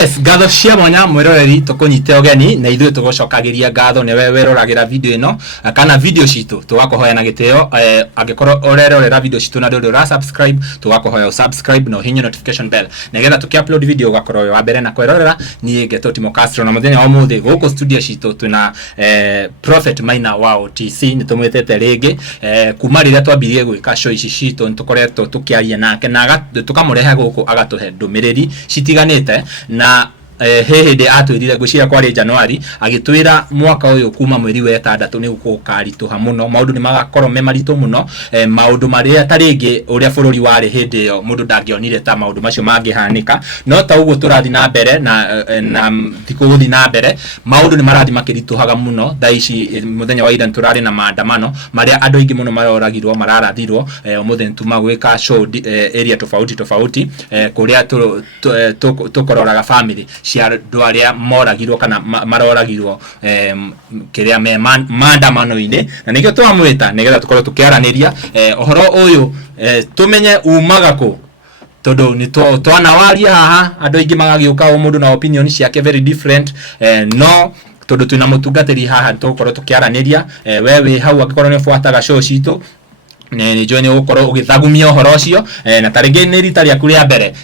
Ngatho cia mwanya mwiroreri tukunyite ogeni na ithuĩ tugucokagiria ngatho ni wewe roragira video ino kana video citu tugakuhoya na gitio angikorwo urerorera video citu na ndu ra subscribe tugakuhoya subscribe no hinye notification bell nigetha tuki-upload video ugakorwo wa mbere na kwirorera ni Geto Timo Castro na muthenya wa muthi guku studio citu twina Prophet Maina wa OTC ni tumwitete ringi kuma riria twambirie gwika show ici citu nitukoretwo tukiaria nake na tukamureha guku agatuhe ndumiriri citiganite na hehede atwirire gucia kwari January agitwira mwaka uyu kuma mweri wa 6 ni gukukarituha muno maundu ni magakorwo me maritu muno maundu maria taringi uria bururi wari hindi yo mundu ndangionire ta maundu macio mangihanika no ta uguo turathi na mbere na tiku guthi na mbere maundu ni marathi makirituhaga muno thaici muthenya wa ira turari na maandamano maria andu ingi muno maroragirwo mararathirwo umuthenya tuma gwika show area tofauti kuria tukororaga family cia ndwaria moragirwo kana maroragirwo kiria me maandamano-ini na nikio twamwita nigetha tukorwo tukiaraniria ohoro uyu tumenye umaga ku tondu ni twanawaria haha andu ingi magagiuka mundu na opinion ciake very different no tondu twina mutungatiri haha tukorwo tukiaraniria wewe hau agikorwo ni fuataga show citu ni join ukorwo ugithagumia ohoro cio na taringi ni rita ria kuria mbere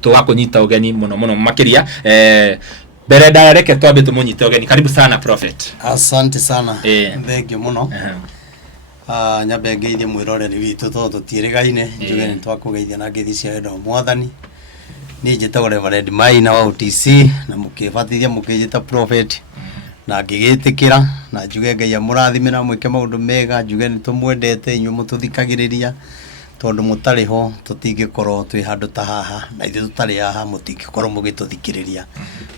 tugakunyita ugeni muno makiria mbere ndareke twambe tumunyite ugeni. Karibu sana Prophet. Asante sana thengi muno nyambe ngeithie mwiroreri witu to tutirigaine njuge ni twakugeithia na ngeithia cia wendo mwathani ni njitagwo Reverend Maina wa OTC na mukibatithia mukijita Prophet na ngigitikira na njuge Ngai amurathime mwike maundu mega njuge ni tumwendete inyu mututhikagiriria tondu mutari ho tutingikorwo twi handu ta haha na ithu tutari haha mutingikorwo mugituthikiriria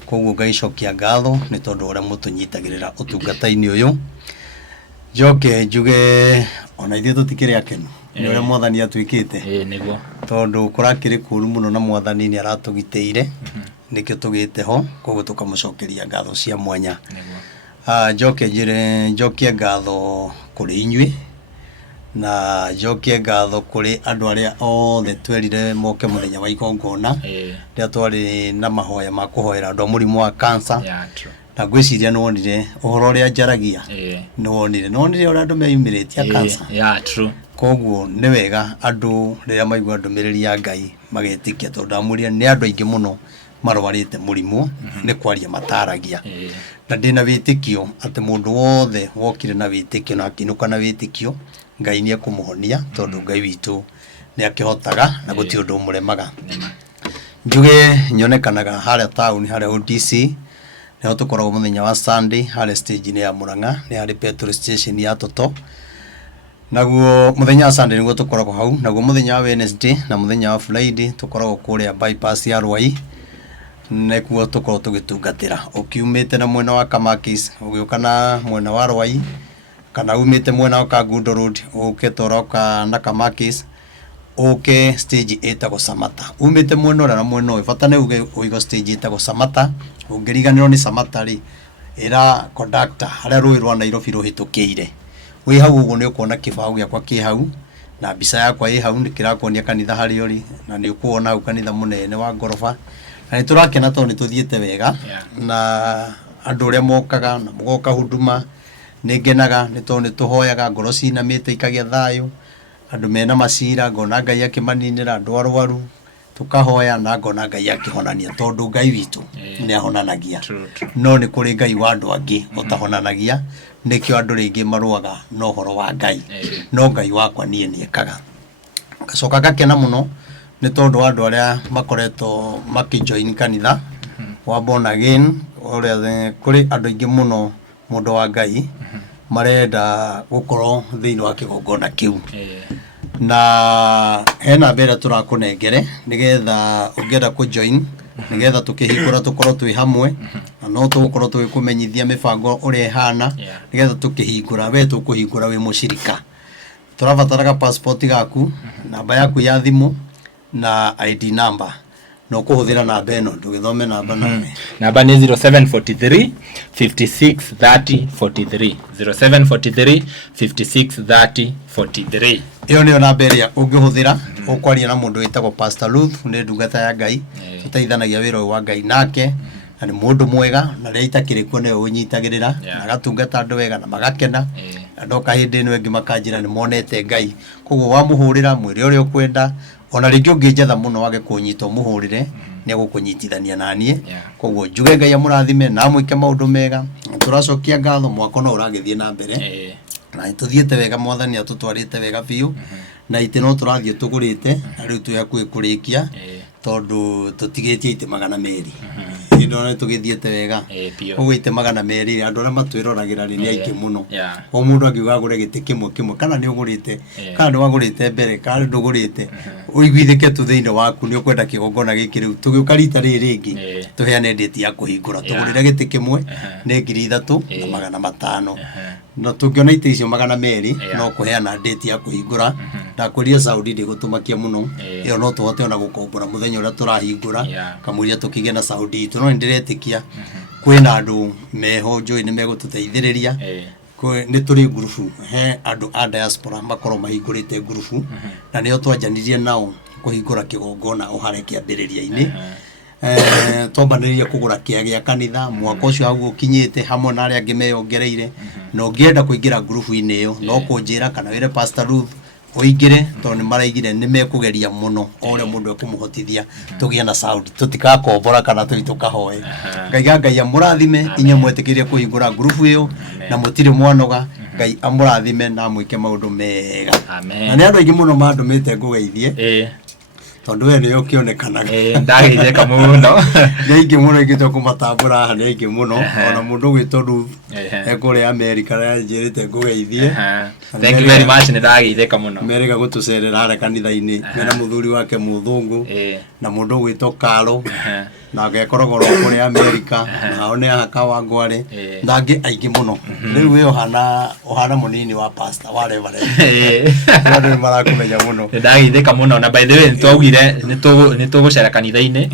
koguo Ngai cokia ngatho ni tondu uria mutunyitagirira utungata-ini uyu njoke njuge ona ithu tutikiri akenu ni uria mwathani atwikite niguo tondu kurakiri kuru muno na mwathani ni aratugiteire nikio tugite ho koguo tukamucokeria ngatho cia mwanya njokie ngatho kuri inyui na njokie ngatho kuri andu aria othe twerire moke muthenya wa igongona ria twari na mahoya ma kuhoera andu murimu wa cancer na gwiciria nonire uhoro uria njaragia nonire uria andu meyumiritie cancer true koguo ni wega andu riria maigua ndumiriri ya Ngai magetikia tondu amuria ni andu aingi muno marwarite murimu ni kwaria mataragia na ndina witikio ati mundu wothe wokire na witikio na akinuka na witikio Ngai ni akumuhonia tondu Ngai witu ni akihotaga na guti undu muremaga njuge nyonekanaga haria town haria OTC ni tukoragwo muthenya wa Sunday haria stage ni ya Murang'a ni haria petrol station ya Toto naguo muthenya wa Sunday niguo tukoragwo hau naguo muthenya wa Wednesday na muthenya wa Friday tukoragwo kuria bypass ya Rwai nekuo tukorwo tugitungatira ukiumite na mwena wa Kamakis ugiuka na mwena wa Rwai kana umite mwena wa Kagundo Road ukitoroka na Kamakis uke stage etagwo Samata umite mwena na mwena uyu bata ne uigo stage etagwo Samata ungiriganirwo ni Samata ri ira conductor haria rui rwa Nairobi ruhitukiire wi hau uguo ni ukuona kibau giakwa ki hau na mbica yakwa i hau ndikirakuonia kanitha haria uri na ni ukuona hau kanitha munene wa ngorofa na ni turakena tondu ni tuthiete wega na andu uria mokaga na mugoka huduma ni ngenaga ni tondu ni tuhoyaga ngoro cinamite ikagia thayo andu mena macira ngona Ngai akimaninira andu arwaru tukahoya na ngona Ngai akihonania tondu Ngai witu ni ahonanagia no ni kuri Ngai wa andu angi utahonanagia nikio andu ringi marwaga no horo wa Ngai no Ngai wakwa nie ni ekaga gacoka gakena muno ni tondu andu aria makoretwo makijoin kanitha wa born again uria kuri andu ingi muno mundu wa Ngai marenda gukorwo thiini wa kigongona kiu na hena mbere turakunengere nigetha ungienda ku join nigetha tukihingura tukorwo twi hamwe na no tukorwo twikumenyithia mibango uria ihana nigetha tukihingura we tukuhingura wi mushirika turabataraga passport gaku namba yaku ya thimu na ID number no kuhuthira namba eno ndugithome namba nane. Namba ni 0743 56 30 43 0743 56 30 43. Iyo niyo namba iria ungihuthira ukwaria na mundu witagwo Pastor Ruth, ni ndungata ya Ngai tutaithanagia wira wa Ngai nake, na ni mundu mwega na ria itakirikuo ne unyitagirira na gatungata andu wega na magakena ndoka hindi ino ingi makanjira ni monete Ngai, koguo wamuhurira mwiri uria ukwenda ona ringi unginjetha muno wage kunyita muhurire ni gukunyitithania nanie. Koguo njuge Ngai amurathime na mwike maundu mega, turacokia ngatho mwaka no uragithie na mbere na tuthiete wega mwathani atutwarite wega biu na ite no turathie tugurite na riu tuya kurikia tondu tutigetie ite 200 indo na tugithiete wega koguo ite 200 andu ara matwiragira ri ni aiki muno o mundu angiuga agure gite kimwe kana ni ugurite kana ni wagurite mbere kana ndugurite uiguithike tu thiini waku ni ukwenda kigongona giki riu tugiuka rita ringi tuheane date ya kuhingura tugurire gite kimwe ni 3,000 na 500 no tungiona ite icio 200 no kuheana date ya kuhingura ndakuria Saudi ndi gutumakia muno iyo no tuhote ona gukombora muthenya uria turahingura kamuria tukige na Saudi tu no ndiretikia kwina andu meho njui ni megututeithiriria ni turi gurufu he andu a diaspora makoro mahingurite gurufu na niyo twanjanirie nao kuhingura kigongona uhare kiambiriria-ini twambaniria kugura kia gia kanitha mwaka ucio hagu ukinyite hamwe na aria angi meyongereire no ngienda kuingira gurufu-ini iyo no kunjira kana wire Pastor Ruth oigire to ni maraigire ni mekugeria muno ore mundu ekumuhotithia tugie na Saudi tutikakombora kana tuitukahoe Ngai amurathime inye mwetikirie kuhingura grupu iyo na mutiri mwanoga Ngai amurathime na mwike maundu mega na ni andu aingi muno mandumite ngugeithie tondu we ni ukionekana ndageitheka muno ni aingi muno ingito kumatambura ha ni aingi muno ona mundu gwitwo Ruth ekore America ya njirite ngugeithie. Thank you very much, ni ndageitheka muno America gutucerera ara kanitha-ini mena muthuri wake muthungu na mundu gwitwo Karo na gekorogoro kuri America na one haka wa Ngware ndangi aingi muno riu we ohana munini wa pastor wale wale marakumenya muno ndageitheka muno na by the way twaugire ni tugucera kanitha-ini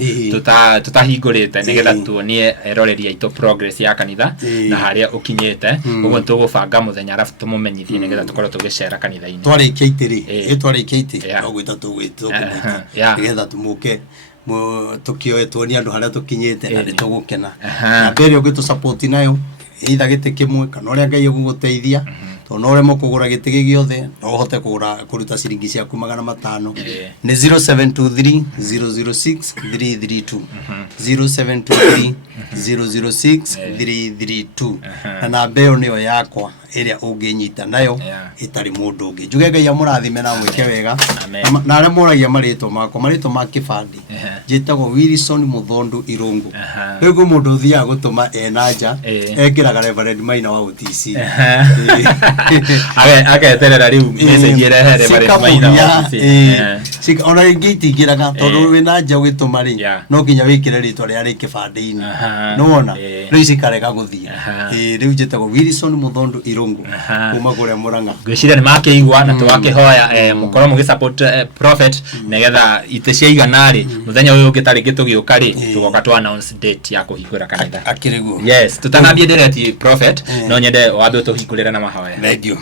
tutahingurite nigetha tuonie eroreria itu progress ya kanitha na haria ukinyite uguo tugubanga muthenya arafu tumumenyithie nigetha tukorwo tugicera kanitha-ini twarikia itiri twarikia itiri ogwita tugwitwo nigetha tumuke tukioe tuoni andu haria tukinyite na nitugukena na mbere ugitu support nayo either gite kimwe kana uria Ngai eguguteithia to no remo kugura gite giothe no hote kugura kuruta ciringi ciaku 500 ni 0723 006 332 0723 006 332 na namba iyo niyo yakwa iria unginyita nayo itari mundu ungi njuge Ngai amurathime na mwike wega na aria moragia marito ma kibandi njitagwo Wilson Muthondu Irungu riu mundu thia gutuma enanja ekiraga Reverend Maina wa UTC ageterera riu message irehere Reverend Maina wa UTC sika ona ngitingiraga tondu wina nja ugituma ri no nginya wikire ritwa ria ri kibandi-ini no wona riu cikarega guthia riu njitagwo Wilson Muthondu Irungu kuma kure Murang'a gwiciria ni makiigwa na twakihoya mukorwo mugisupport prophet negetha ite ciaigana ri muthenya uyu ngitari gitugiuka ri tugoka tu announce date ya kuhingura kanitha akiriguo yes tutanambie direct prophet no nyende wambe tuhingurira na mahoya radio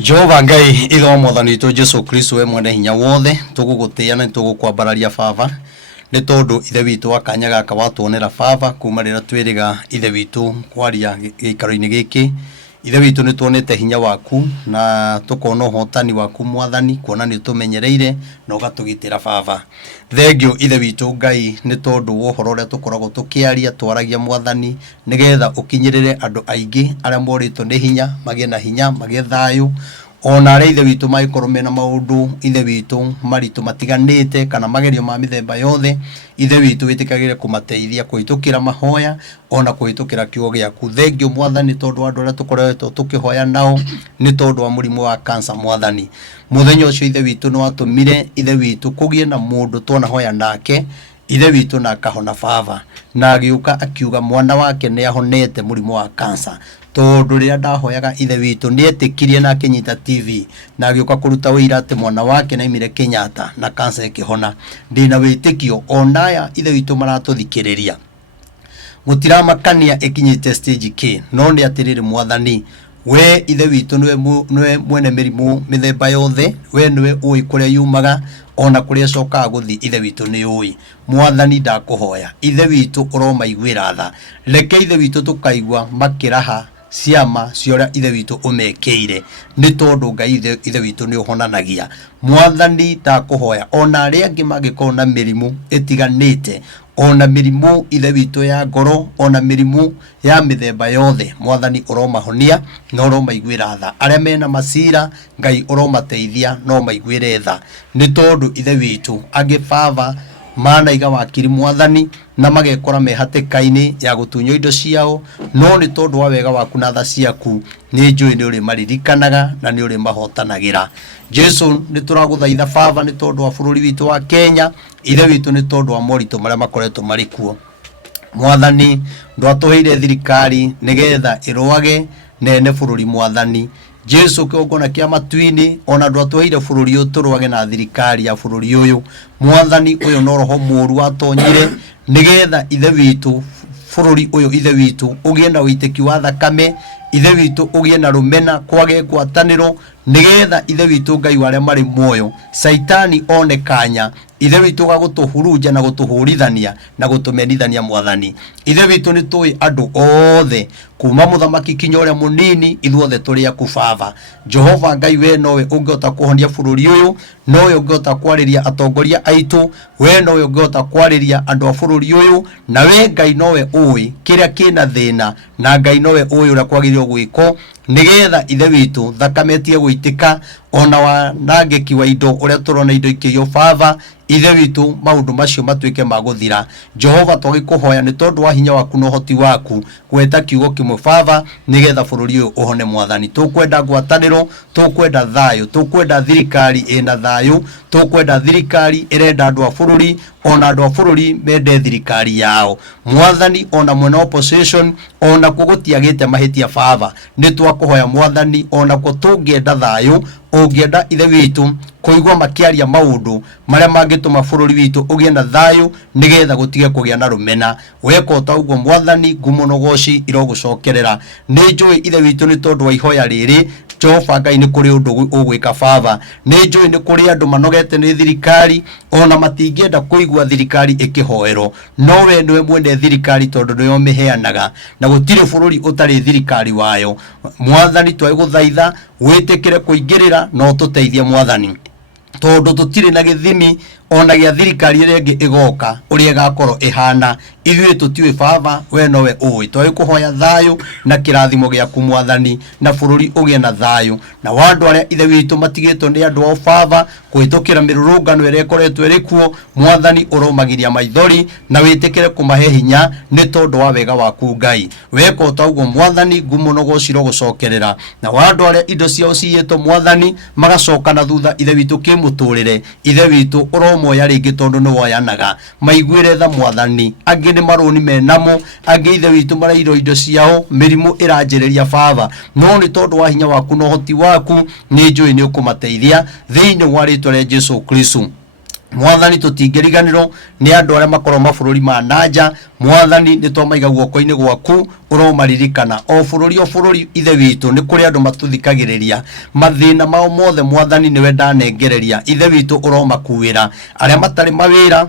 Jehova Ngai itho mwathani tu Jesu Kristo we mwene hinya wothe tugugutia na tugukwambararia baba ni tondu ithe witu akanya gaka watuonera baba kuma rira twiriga ithe witu kwaria gikaro-ini giki ithe witu ni tuonete hinya waku na tukona hotani waku mwathani kuona ni tumenyereire na ugatugitira baba thengio ithe witu Ngai ni tondu wohoro ria tukoragwo tukiaria twaragia mwathani nigetha ukinyirire andu aingi aria moritwo ni hinya magie na hinya magie thayu ona aria ithe witu maikorwo mena maundu ithe witu maritu matiganite kana magerio ma mithemba yothe ithe witu witikagire kumateithia kuhitukira mahoya ona kuhitukira kiugo giaku thengio mwathani tondu andu aria tukoretwo tukihoya nao ni tondu wa murimu wa cancer mwathani muthenya ucio ithe witu no atumire ithe witu kugie na mundu twona hoya nake ithe witu na kahona baba na agiuka akiuga mwana wake ni ahonete murimu wa cancer tondu riria ndahoyaga ithe witu nietikirie na akinyita TV na agioka kuruta wira ati mwana wake naimire Kenyatta na kansa ikihona. Ndina witikio onaya ithe witu maratuthikiriria mutiramakania ikinyite stage K no ni atiriri mwathani we ithe witu niwe mwene mirimu mithemba yothe, we niwe ui kuria yumaga ona kuria cokaga guthi, ithe witu ni ui. Mwathani ndakuhoya ithe witu uromaiguira tha, reke ithe witu tukaigua makiraha ciama cioria ithe witu umekeire ni tondu Ngai ithe witu ni uhonanagia. Mwathani ndakuhoya ona aria angi magikorwo na mirimu itiganite, ona mirimu ithe witu ya ngoro, ona mirimu ya mithemba yothe, Mwathani uromahonia no uromaiguira tha. Aria mena macira Ngai uromateithia no maiguire tha ni tondu ithe witu angi baba manaiga wakiri Mwathani na magekora mehatikaini ya gutunyo indo ciao, no ni tondu wa wega waku na tha ciaku ni njui ni uri maririkanaga na ni uri mahotanagira. Jesu ni turaguthaitha baba ni tondu wa bururi witu wa Kenya, ithe witu ni tondu wa morito maria makoretwo mari kuo. Mwathani ndwatuheire thirikari nigetha iroage nene bururi. Mwathani Jesu kiongona kia matwini ona ndwatuheire bururi uyu turwage na thirikari ya bururi uyu. Mwathani uyu no roho muru atonyire nigetha ithe witu bururi uyu ithe witu ugie na uiteki wa thakame, ithe witu ugie na rumena kwage ngwataniro nigetha ithe witu Ngai wale mari muoyo saitani one kanya ithe witu ga gutuhuruja na gutuhurithania na gutumenithania. Mwathani ithe witu ni tui andu othe kuma muthamaki kinya uria munini ithuothe turi aku baba. Jehova Ngai we nowe ungiota kuhonia bururi uyu, nowe ungiota kwariria atongoria aitu, we nowe ungiota kwariria andu a bururi uyu, na we Ngai nowe ui kiria kina thina, na Ngai nowe ui uria kwagirio gwiko nigetha ithe witu thakametie guitika ona wanangeki wa indo uria turona indo ikiyo baba. Ithe witu maundu macio matuike maguthira. Jehova twagikuhoya ni tondu wa hinya waku no hoti waku gweta kiugo kimwe baba nigetha bururi uyu uhone. Mwathani tukwenda ngwataniro, tukwenda thayo, tukwenda thirikari ina thayo, tukwenda thirikari irenda andu a bururi, ona andu a bururi mende thirikari yao. Mwathani ona mwena opposition ona kugutiagite mahitia baba ni twakuhoya Mwathani ona ko tungienda thayo, ungienda ithe witu kuigwa makiaria maundu maria mangituma bururi witu ugie na thayo nigetha gutige kugia na rumena. Weka utaugo Mwathani ngumunogoci irogucokerera. Ni njui ithe witu ni tondu wa ihoya riri Jehova Ngai ni kuri undu ugwika baba. Ni njui ni kuri andu manogete ni thirikari ona matingienda kuigwa thirikari ikihoero, no we niwe mwende thirikari tondu niwe miheanaga na gutire bururi utari thirikari wayo. Mwathani tweguthaitha witikire kuingirira no tuteithie Mwathani tondu tutire na githimi ona gia thirikari iria ingi igoka uria gakorwo ihana. Ithuĩ tutiwe baba we nowe ui. Twagikuhoya thayo na kirathimo giaku Mwathani na bururi ugie na thayo, na wandu aria ithe witu matigitwo ni andu ao baba kuhitukira mirurungano iria ikoretwo iri kuo. Mwathani uromagiria maithori na witikire kumahe hinya ni tondu wa wega waku Ngai. Weka utaugo Mwathani ngumunogoci rogucokerera, na wandu aria indo ciao ciyitwo Mwathani magacoka na thutha ithe witu kimuturire. Ithe witu uromoya ringi tondu ni woyanaga maiguire tha Mwathani. Angi ni maruni menamo, angi ithe witu marairo indo ciao mirimu iranjiriria baba, no ni tondu wa hinya waku no hoti waku ni njui ni ukumateithia thiini wa ritwa ria Jesu Kristo. Mwathani tutingiriganiro ni andu aria makorwo mabururi ma nanja. Mwathani ni twamaiga guoko-ini gwaku uromaririkana o bururi ithe witu ni kuri andu matuthikagiriria mathina mao mothe. Mwathani niwe ndanengereria ithe witu uromakuira aria matari mawira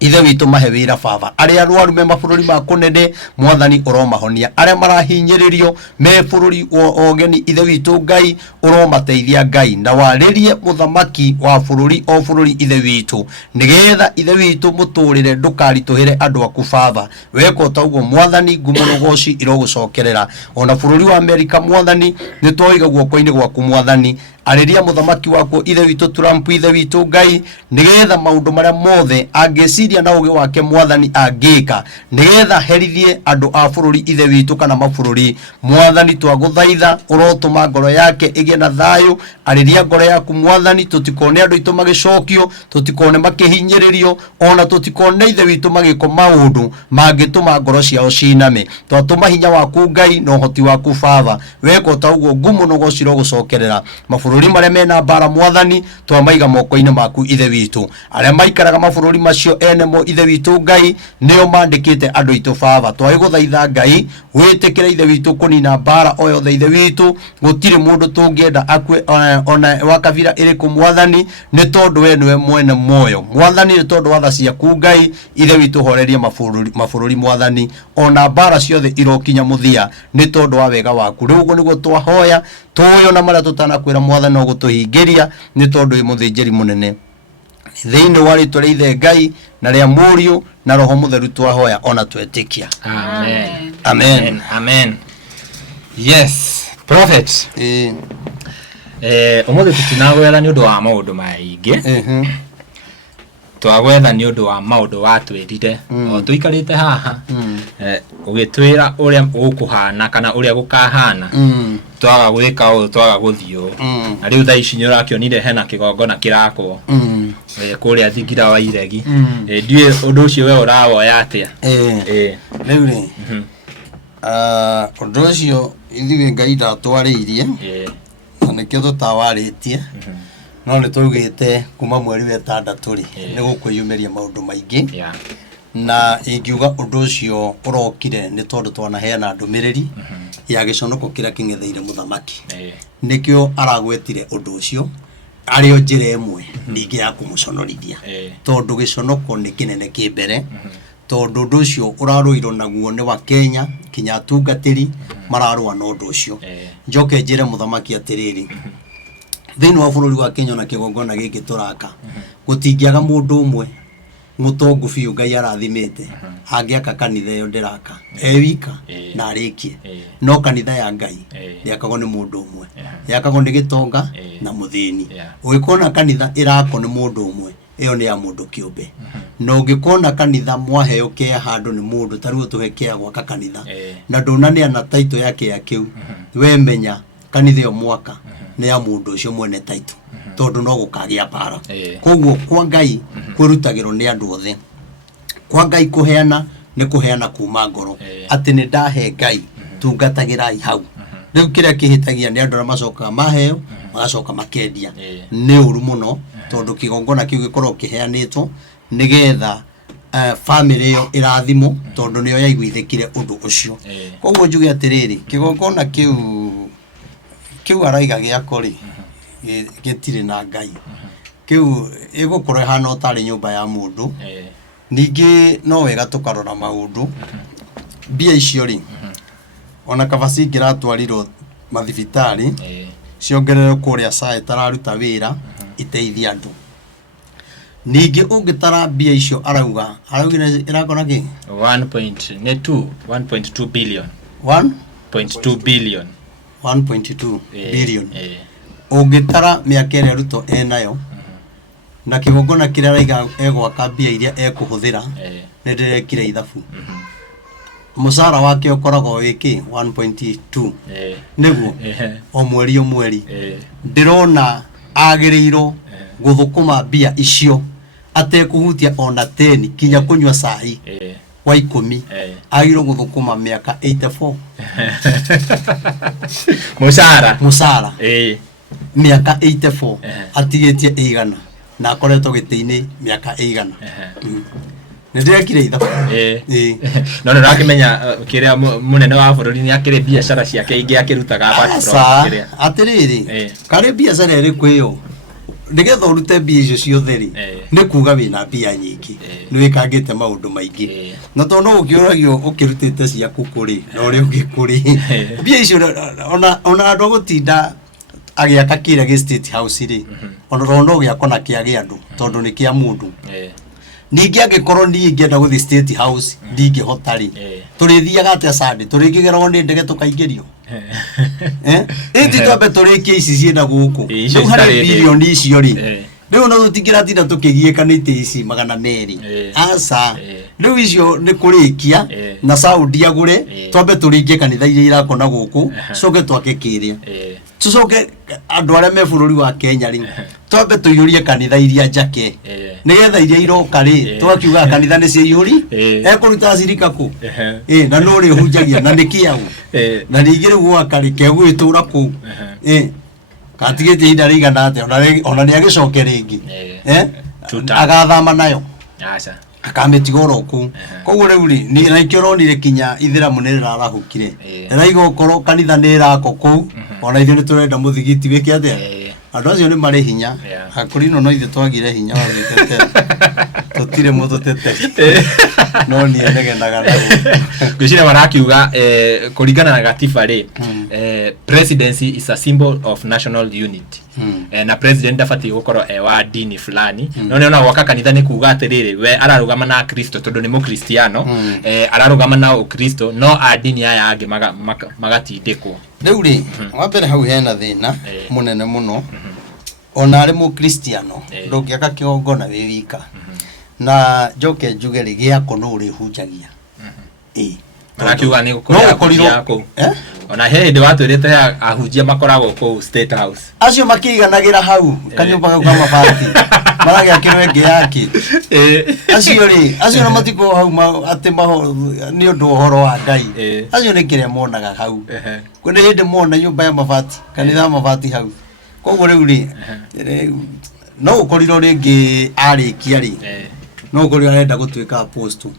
ithe witu mahe wira baba. Aria arwaru me mabururi ma kunene Mwathani uromahonia, aria marahinyiririo me bururi ogeni ithe witu Ngai uromateithia Ngai, na waririe muthamaki wa bururi o bururi ithe witu nigetha ithe witu muturire ndukarituhire andu aku baba. Weka utaugo Mwathani ngumunogoci irogucokerera ona bururi wa Amerika Mwathani ni twoiga guoko-ini gwaku Mwathani. ariria muthamaki wako ithe witu Trump ithe witu Ngai nigetha maundu maria mothe angeciria na ugi wake mwathani angika nigetha herithie andu a bururi ithe witu kana mabururi mwathani twaguthaitha urotuma ngoro yake igie na thayu ariria ngoro yaku mwathani tutikone andu itu magicokio tutikone makihinyiririo ona tutikone ithe witu magiko maundu mangituma ngoro ciao ciname twatuma hinya waku Ngai no hoti waku Father weko taugo ngumu no gociro gucokerera mabururi maria mena bara mwathani twamaiga moko-ini maku ithe witu aria maikaraga mabururi macio enemo ithe witu Ngai nio mandikite andu itu Father twaguthaitha Ngai witikire ithe witu kunina bara oyothe ithe witu gutire mundu tungienda akwe ona wakavira iriku mwathani ni tondu we niwe mwene moyo mwathani ni tondu watha ciaku Ngai ithe witu horerie mabururi mwathani ona bara ciothe irokinya muthia ni tondu wa wega waku riu uguo niguo twahoya tuyo na maria tutanakwira mwathani no gutuhingiria ni tondu muthinjiri munene thiini wa ritwa ria ithe Ngai na ria Muriu na Roho Mutheru twahoya ona twetikia Amen. Amen. Amen. Yes, prophet. Umuthi tutinagwetha ni undu wa maundu maingi. Twagwetha ni undu wa maundu watwirire. O tuikarite haha. Ugitwira uria gukuhana kana uria gukahana. Twaga gwika o twaga guthio. Na riu thaa ici nyorakionire hena kigongona kirakwo. Kuria thigira wa iregi. Ndiye undu ucio we urawoya atia. Riu ri undu ucio ithuĩ Ngai ndatwariirie na nikio tutawaritie no ni tugite kuma mweri wa 6 ri ni gukwiyumeria maundu maingi na ingiuga undu ucio urokire ni tondu twanaheana ndumiriri ya giconoko kira kingetheire muthamaki nikio aragwetire undu ucio ario njira imwe ningi ya kumuconorithia tondu giconoko ni kinene kimbere tondu undu ucio uraruirwo naguo ni wa Kenya kinya atungatiri mararua na undu ucio njoke njire muthamaki atiriri thiini wa bururi wa Kenya na kigongona giki turaka gutingiaga mundu umwe mutongu biu Ngai arathimite angiaka kanitha iyo ndiraka wika na arikie no kanitha ya Ngai yakagwo ni mundu umwe yakagwo ni gitonga na muthini ugikona kanitha irako ni mundu umwe iyo ni ya mundu kiumbe no ngikona kanitha mwaheo kia handu ni mundu tariu tuhekea gwaka kanitha na ndunania na taito yake ya kiu we menya kanitha yo mwaka ni ya mundu ucio mwene taito tondu no gukagia bara koguo kwa Ngai kwirutagirwo ni andu othe kwa Ngai kuheana ni kuheana kuma ngoro ati ni ndahe Ngai tungatagirai hau riu kiria kihitagia ni andu macoka maheo magacoka makendia ni uru muno tondu kigongona kiu gikorwo kiheanitwo nigetha family yo irathimo tondu niyo yaiguithikire undu ucio koguo njuge atiriri kigongona kiu araiga giakori gitire na Ngai kiu igukorwo hana utari nyumba ya mundu ningi no wega tukarora maundu mbia icio ri ona kabasi ngiratwarirwo mathibitari ciongerere kuria saa itararuta wira iteithia andu ningi ungitara mbia icio araugire irakona ki 1.2 billion 1.2 billion ungitara miaka ĩrĩa Ruto enayo na kigongona kiria raiga egwaka mbia iria ekuhuthira ni ndirekire ithabu musara wake ukoragwo wiki 1.2 niguo o mweri ndirona agirirwo guthukuma mbia icio atekuhutia ona 10 kinya kunywa cai wa 10 agirwo guthukuma miaka 84 musara miaka 84 atigetie igana na akoretwo giti-ini miaka igana ndirekire ithabu no no rakimenya kiria munene wa bururi ni akire biashara ciake ingi akirutaga atiriri kare biashara iri kwiyo ndigetha urute mbia icio ciothe ri ni kuga wina mbia nyingi ni wikangite maundu maingi na tondu ukiuragio ukirutite ciaku kuri na uri ugikuri mbia icio ona andu gutinda agiaka kira gi state house ri ona rondo giakona kia andu tondu ni kia mundu ningi agikorwo ni ingienda guthi state house ndingi hotari turithiaga atia sande turikigerwo ni ndege tukaingirio indi twambe turikie ici cienda guku riu hari bilioni icio ri riu no tutikira tinda tukigieka ni ici 200 asa riu icio ni kurikia na Saudi agure twambe turikie kanitha iria irakona guku coke twakikiria tucoke andu aria me bururi wa Kenya ri twambe tuyurie kanitha iria njake nigetha iria iroka ri twakiuga kanitha ni ciiyuri ekuruta cirika ku na no ri hunjagia na nikiau na ningire gwaka ri kegwitura ku katigite inda rigana ate ona ni agicoke ringi agathama nayo aca akametigoro ku koguo riu ri ni raikioronire kinya ithiramu ni rarahukire raigo koro kanitha ni rako ku ona ithu ni turenda muthigiti wiki atia andu acio ni mari hinya hakurino no ithu twagire hinya wa gitete tutire mututete no ni enegenaga nago gwicira barakiuga kuringana na gatiba ri presidency is a symbol of national unity na president afati gukorwo wa dini fulani no ne ona gwaka kanitha ni kuga atiriri we ararugama na Kristo tondu ni mukristiano ararugama na ukristo no a dini aya angi magatindikwo riu ri wambere hau hena thina munene muno ona ari mukristiano ndungiaka kigongona wi wika na njoke njuge ri giako no uri hunjagia arakiuga ni gukorwo ko ona hindi watwirite ahunjia makoragwo ko State House acio makiganagira hau kanyumba kau kama mabati maragia kirwenge yake acio na matiko hau ati maho ni undu horo wa Ngai acio ni kiria monaga hau kwene hindi mona nyumba ya mabati kanitha mabati hau koguo riu ri no ukoriro ringi arikia ri no ukoriro arenda gutuika apostle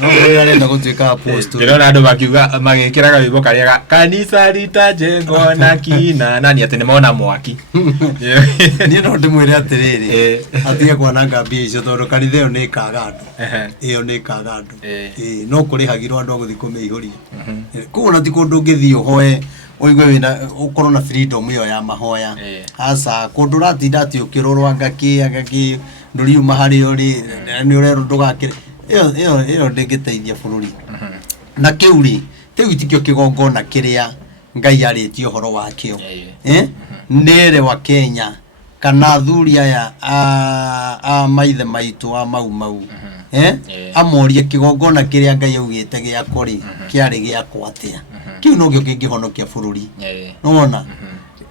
no arenda gutuika apostle ndiro andu makiuga magikiraga wibo karia kanisa ritajengo na kina nani ati ni mona mwaki ni no ndimwire atiriri atige kwananga mbia icio tondu kanitha iyo ni kaga andu iyo ni kaga andu no kurihagirwo andu aguthi kumiihuria koguo na ti kundu ngithii uhoe oigwe wina ukorwo na freedom iyo ya mahoya asa kundu ratinda ati ukirorwa ngaki nduri mahari ori ni urero ndugakire iyo ndingiteithia bururi na kiuri tiwitikio kigongona kiria Ngai aritie horo wakio nere wa Kenya kana thuri aya a maithe maitu a mau amorie kigongona kiria Ngai augite gia kori kiari gia kwatia kiu no gyo kingihonokia bururi nona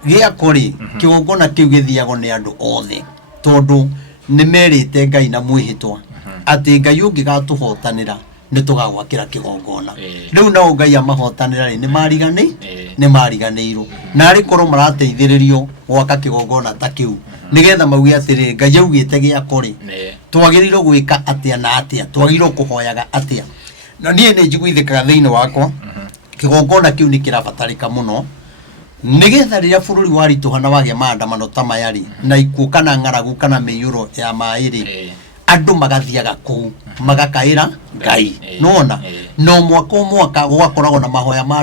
gia kori kigongona kiu githiago ni andu othe tondu ni merite Ngai na mwihitwa ati Ngai ungigatuhotanira ni tugagwakira kigongona riu na Ngai amahotanira ni mariganiirwo na ari korwo marateithiririo gwaka kigongona ta kiu nigetha maugi atiri Ngai augite gia kori twagiriro gwika atia na atia twagiriro kuhoyaga atia na nie ni njiguithikaga thiini wakwa kigongona kiu ni kirabatarika muno nigetha riria bururi warituhana wagia maandamano ta mayari na ikuo kana ng'aragu kana miyuro ya mairi andu magathiaga ku magakaira Ngai nona no mwaka gwakoragwo na mahoya ma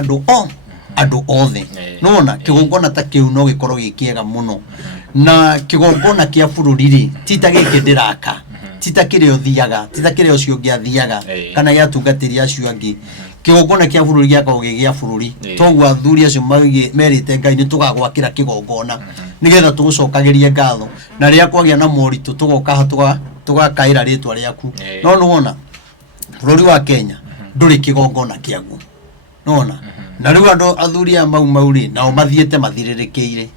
andu othe nona kigongona ta kiu no gikorwo gikiega muno na kigongona kia bururi ri tita giki ndiraka tita kirio thiaga tita kirio cio ngiathiaga kana giatungatiria acio angi kigongona kia bururi giakorwo gigia bururi toguo athuri acio merite Ngai ni tugagwakira kigongona nigetha tugucokagirie ngatho na riria kwagia na moritu tugoka tugakaira ritwa riaku no nuona bururi wa Kenya nduri kigongona kiagu nona na riu andu athuri a mau ri nao mathiete mathiririkiire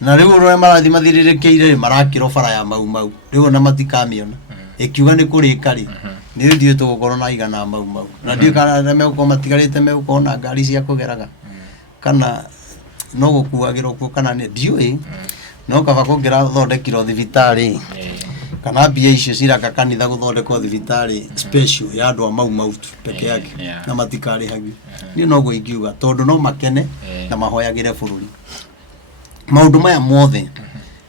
na riu ro marathi mathiririkiire marakiro bara ya mau riu na matikamiona ikiuga ni kurika ri ni ndio tugukorwo na igana mau na ndio kana megukoma matigarite megukona na ngari cia kugeraga kana no gukuagirwo ku kana ni ndiui no kaba kungira thondekiro thibitari kana mbia icio ciraka kanitha guthondekwo thibitari special ya andu a mau peke yake na matikari hagi ni no guingiuga tondu no makene na mahoyagire bururi maundu maya mothe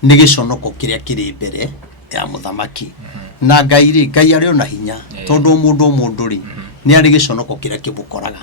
ni giconoko kiria kiri mbere ya muthamaki na Ngai ari ona hinya tondu mundu ri ni ari giconoko kiria kibukoraga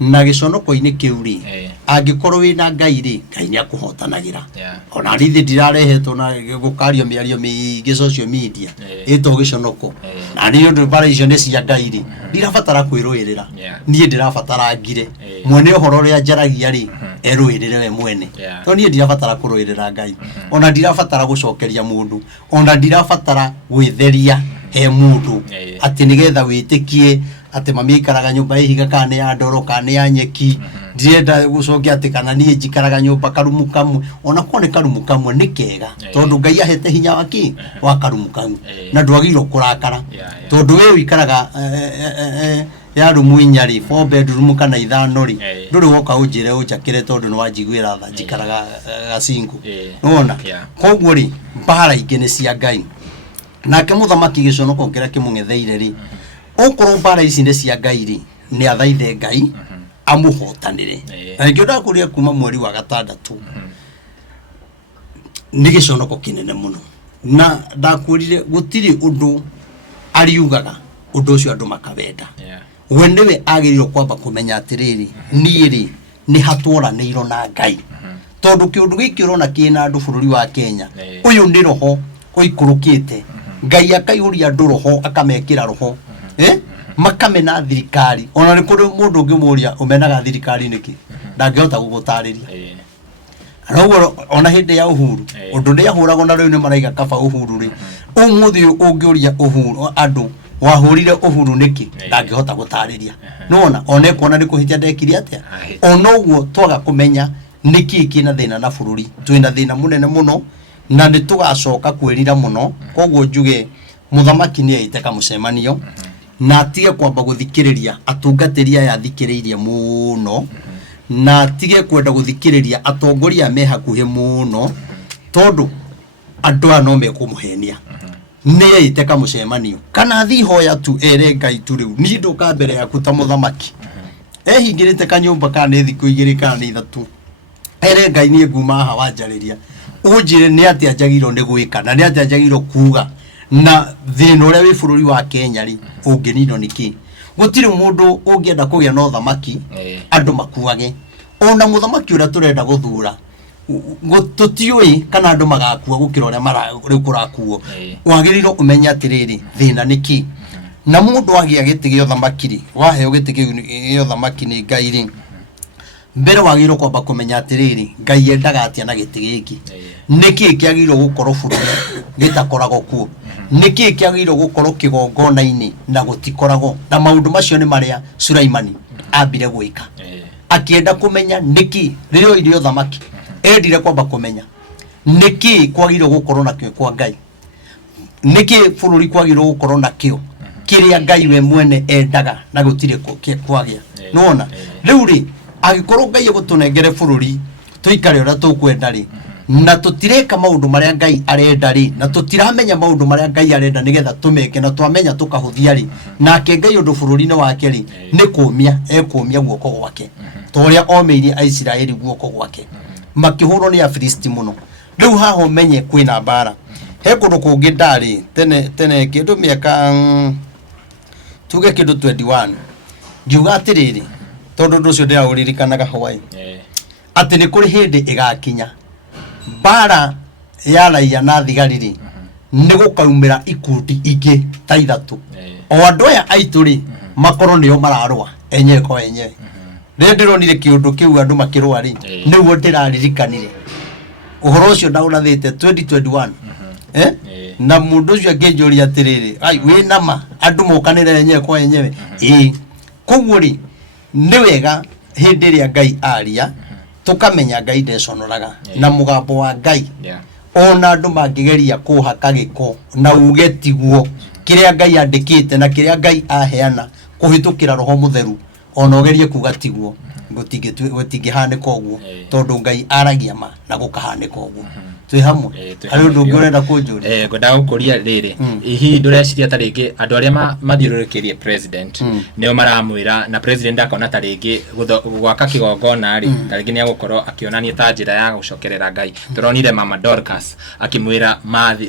na giconoko-ini kiu ri angikorwo wina Ngai ri Ngai ni akuhotanagira ona rithi ndirarehetwo na gukario miario mingi social media ito giconoko na ni undu bara icio ni cia Ngai ri ndirabatara kwiruirira nie ndirabatara ngire mwene uhoro ria njaragia ri eruirire we mwene to nie ndirabatara kuruirira Ngai ona ndirabatara gucokeria mundu ona ndirabatara gwitheria he mundu ati nigetha witikie ati mami ikaraga nyumba ihiga kana ya ndoro kana ya nyeki ndirenda gucokia ati kana nie njikaraga nyumba karumu kamwe ona kone karumu kamwe ni kega tondu Ngai ahete hinya waki wa karumu kamwe na ndwagirwo kurakara tondu we ikaraga ya rumu inyari 4 bedroom kana ithano ri nduri woka unjire unjakire tondu ni wanjiguira tha njikaraga gacingu nona koguo ri mbara ingi ni cia Ngai nake muthamaki giconoko kira kimung'etheire ri okorwo mbara ici ni cia Ngai ri ni athaithe Ngai amuhotanire na ngio ndakuria kuma mweri wa gatandatu ni giconoko kinene muno na ndakurire gutiri undu ariugaga undu ucio andu makawenda we niwe agiriro kwamba kumenya atiriri niiri ni hatworanirwo na Ngai tondu kiundu giki urona kina andu bururi wa Kenya uyu ni roho oikurukite Ngai akaiuria andu roho akamekira roho makamena thirikari ona ni kundu mundu ngimuria umenaga thirikari niki ndangihota gugutariria rogo ona hindi ya uhuru undu ni ahuragwo na riu ni maraiga kaba uhuru ri umuthi ungiuria uhuru andu wahurire uhuru niki ndangihota gutariria nona one kuona ni kuhitia ndekiri atia ona uguo twaga kumenya niki kina thina na bururi twina thina munene muno na ni tugacoka kwirira muno koguo njuge muthamaki ni aiteka mucemanio na atige kwamba guthikiriria atungatiria ya thikiriria muno na atige kwenda guthikiriria atongoria me hakuhe muno tondu andu ano me kumuhenia ni aiteka mucemanio kana thi hoya tu ere Ngai tu riu ni nduka mbere yaku ta muthamaki ehingirite kanyumba kana thiku igiri kana ithatu ere Ngai ni nguma ha wanjariria unjire ni ati ajagiro ni gwika na ni ati ajagiro kuga na thina uria wi bururi wa Kenya ri unginino niki gutiri mundu ungienda kugia no thamaki andu makuage ona muthamaki uria turenda guthura gututiui kana andu magakua gukira uria riu kurakuo wagiriro umenya atiriri thina niki na mundu agia gitigio thamaki ri waheo gitigio thamaki ni Ngai ri mbere wagirwo kwamba kumenya atiriri Ngai endaga atia na giti giki niki kiagirwo gukorwo bururi gitakoragwo kuo niki kiagirwo gukorwo kigongona-ini na gutikoragwo na maundu macio ni maria Sulaimani ambire gwika akienda kumenya niki ririo irio thamaki endire kwamba kumenya niki kwagirwo gukorwo na kio kwa Ngai niki bururi kwagirwo gukorwo na kio kiria Ngai we mwene endaga na gutire kwagia nona riu ri agikorwo Ngai gutunengere bururi tuikare ora tukwenda ri na tutireka maundu maria Ngai arenda ri na tutiramenya maundu maria Ngai arenda nigetha tumeke na twamenya tukahuthia ri nake Ngai undu bururi-ini wake ri ni kumia ekumia guoko gwake toria omeirie Aisiraeli guoko gwake makihurwo ni Afilisti muno riu haho menye kwina bara he kundu kungi ndari tene kindu miaka tuge kindu 21 ngiuga atiriri tondu ndu ucio ndiraguririkanaga Hawaii ati ni kuri hindi igakinya bara ya raia na thigari ri ni gukaumira ikundi ingi ta ithatu o andu aya aitu ri makorwo nio mararwa enye ko enye ri ndironire kiundu kiu andu makirwa ri niguo ndiraririkanire uhoro ucio ndaurathite 2021 na mundu ucio anginjuria atiriri ai wi nama andu mokanire enye ko enyewe koguo ri ni wega hindi ria Ngai aria tukamenya Ngai ndeconoraga na mugambo wa Ngai ona andu mangigeria kuhaka giko na uge tiguo kiria Ngai andikite na kiria Ngai aheana kuhitukira roho mutheru ona ugerie kuga tiguo gutingihanika uguo tondu Ngai aragia ma na gukahanika uguo twi hamwe ari undu ngorenda kunjuria ngwenda gukuria riri hihi ndureciria ta ringi andu aria mathiururukirie president nio maramwira na president akona ta ringi gwaka kigongona ri ta ringi ni agukorwo akionania ta njira ya gucokerera Ngai turonire mama Dorcas akimwira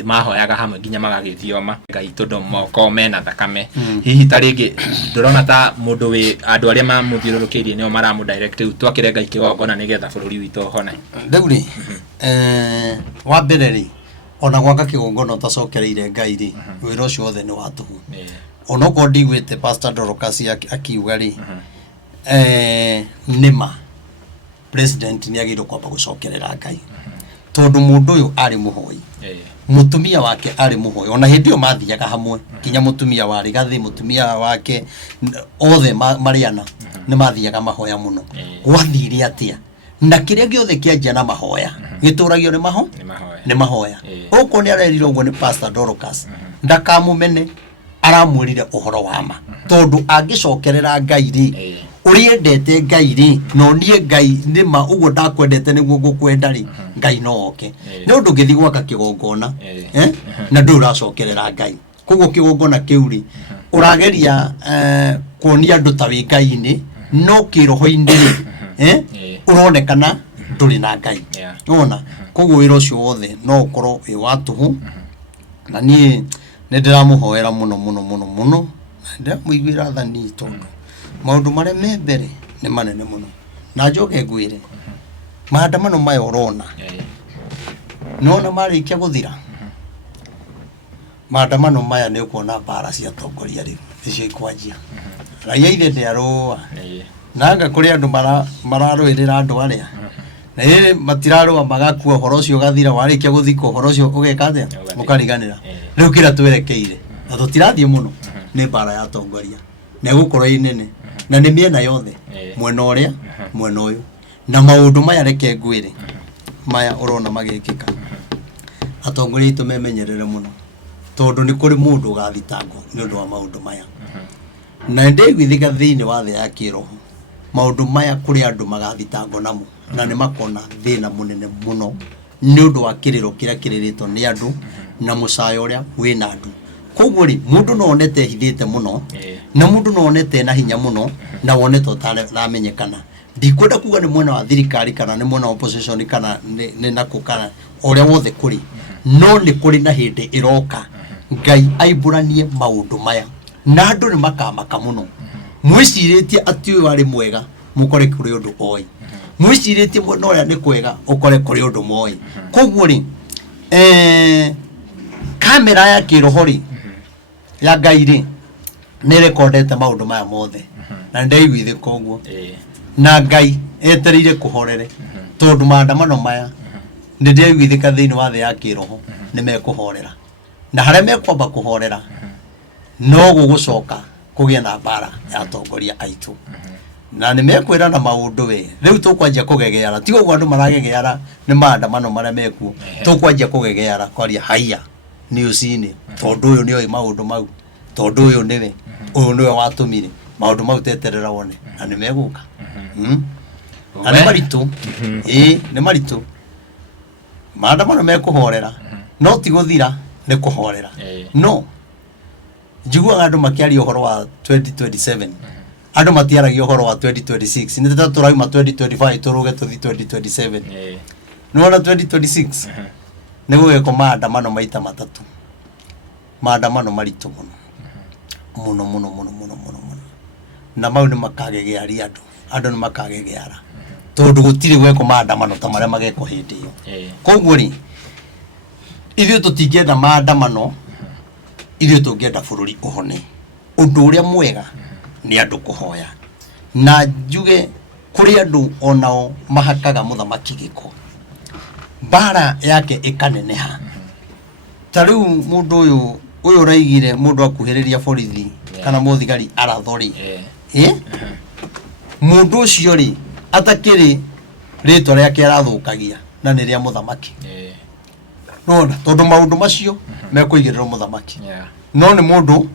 mahoyaga hamwe nginya magagithioma Ngai tondu moko mena thakame hihi ta ringi ndurona ta mundu wi andu aria mamuthiururukirie nio maramu direct twakire Ngai kigongona nigetha bururi witu hone ndeguri wa mbere ri ona gwaka kigongona utacokereire Ngai ri wira ucio othe ni watuhu ona ko ndigwite Pastor Dorcas akiuga ri nima president ni agirwo kwamba gucokerera Ngai tondu mundu uyu ari muhoi mutumia wake ari muhoi ona hindi yo mathiaga hamwe kinya mutumia wa Rigathi mutumia wake othe mariana ni mathiaga mahoya muno gwathire atia na kiria giothe kianjia na mahoya gituragio ni mahoya uko ni arerirwo uguo ni Pastor Dorcas ndakamumene aramwirire uhoro wa ma tondu angicokerera Ngai ri uriendete Ngai ri no nie Ngai nima uguo ndakwendete niguo ngukwenda ri Ngai no oke ni undu ngithi gwaka kigongona na nduracokerera Ngai koguo kigongona kiu ri urageria kuonia andu ta wi Ngai ni no kiroho-ini uronekana nduri na Ngai ona koguo wira ucio wothe no ukorwo wi watuhu na nie ndiramuhoera muno na ndiramuiguira thani tondu maundu maria me mbere ni manene muno na njoke ngwire maandamano maya urona nona marikia guthira maandamano maya ni ukuona bara cia tongoria riu icio ikwanjia raia ithe ndiarua nanga kuri andu mararwirira andu aria na iri matirarua magakua horo ucio gathira warikia guthika horo ucio ugeka atia mukariganira riu kira twerekeire na tutirathie muno ni bara ya tongoria na gukorwo inene na ni miena yothe mwena uria mwena uyu na maundu maya reke ngwire maya urona magikika atongoria itu memenyerere muno tondu ni kuri mundu gathitangwo ni undu wa maundu maya na ndigwithika thiini wa thia ya kiroho maundu maya kuri andu magathitangwo namo na ni makona thina munene muno ni undu wa kiriro kiria kiriritwo ni andu na mucayo uria wina andu koguo ri mundu no onete hithite muno na mundu no onete na hinya muno na wonete utaramenyekana ndikwenda kuga ni mwena wa thirikari kana ni mwena wa opposition kana ni nakukana uria wothe kuri no ni kuri na hindi iroka Ngai aiburanie maundu maya na andu ni makamaka muno mwiciritie ati uyu ari mwega mukore kuri undu oi mwiciritie mwena uria ni kwega ukore kuri undu moi koguo ri kamera ya kiroho ri ya Ngai ri ni recordete maundu maya mothe na ndaiguithe koguo na Ngai etereire kuhorere tondu maandamano maya ni ndaiguithika thiini wa thia ya kiroho ni mekuhorera na haria mekwamba kuhorera no gugucoka kugia na bara ya tongoria aitu na ni mekwira na maundu we riu tukwanjia kugegeara ti uguo andu maragegeara ni maandamano maria mekuo tukwanjia kugegeara kwaria haiya news-ini tondu uyu ni oi maundu mau tondu uyu niwe watumire maundu mau teterera wone na ni meguka na ni maritu ni maritu maandamano mekuhorera no ti guthira ni kuhorera no njiguaga andu makiaria uhoro wa 2027 andu matiaragia uhoro wa 2026 ni tata turauma 2025 turuge tuthi 2027 no na 2026 ni gugeko maandamano maita matatu maandamano maritu muno na mau ni makagegearia andu ni makagegeara tondu gutiri gweko maandamano ta maria mageko hindi iyo koguo ri ithuĩ tũtingĩenda maandamano ithuĩ tũngĩenda bũrũri ũhone ũndũ ũrĩa mwega nĩ andũ kũhoya na njuge kũrĩ andũ onao mahakaga mũthamaki gĩko bara yake ĩkaneneha ta rĩu mũndũ ũyũ ũraigire mũndũ akuhĩrĩria borithi kana mũthigari arathori mũndũ ũcio rĩ atakĩrĩ rĩtwa rĩake arathũkagia na nĩ rĩa mũthamaki nona tondu maundu macio mekuigirira muthamaki no ni mundu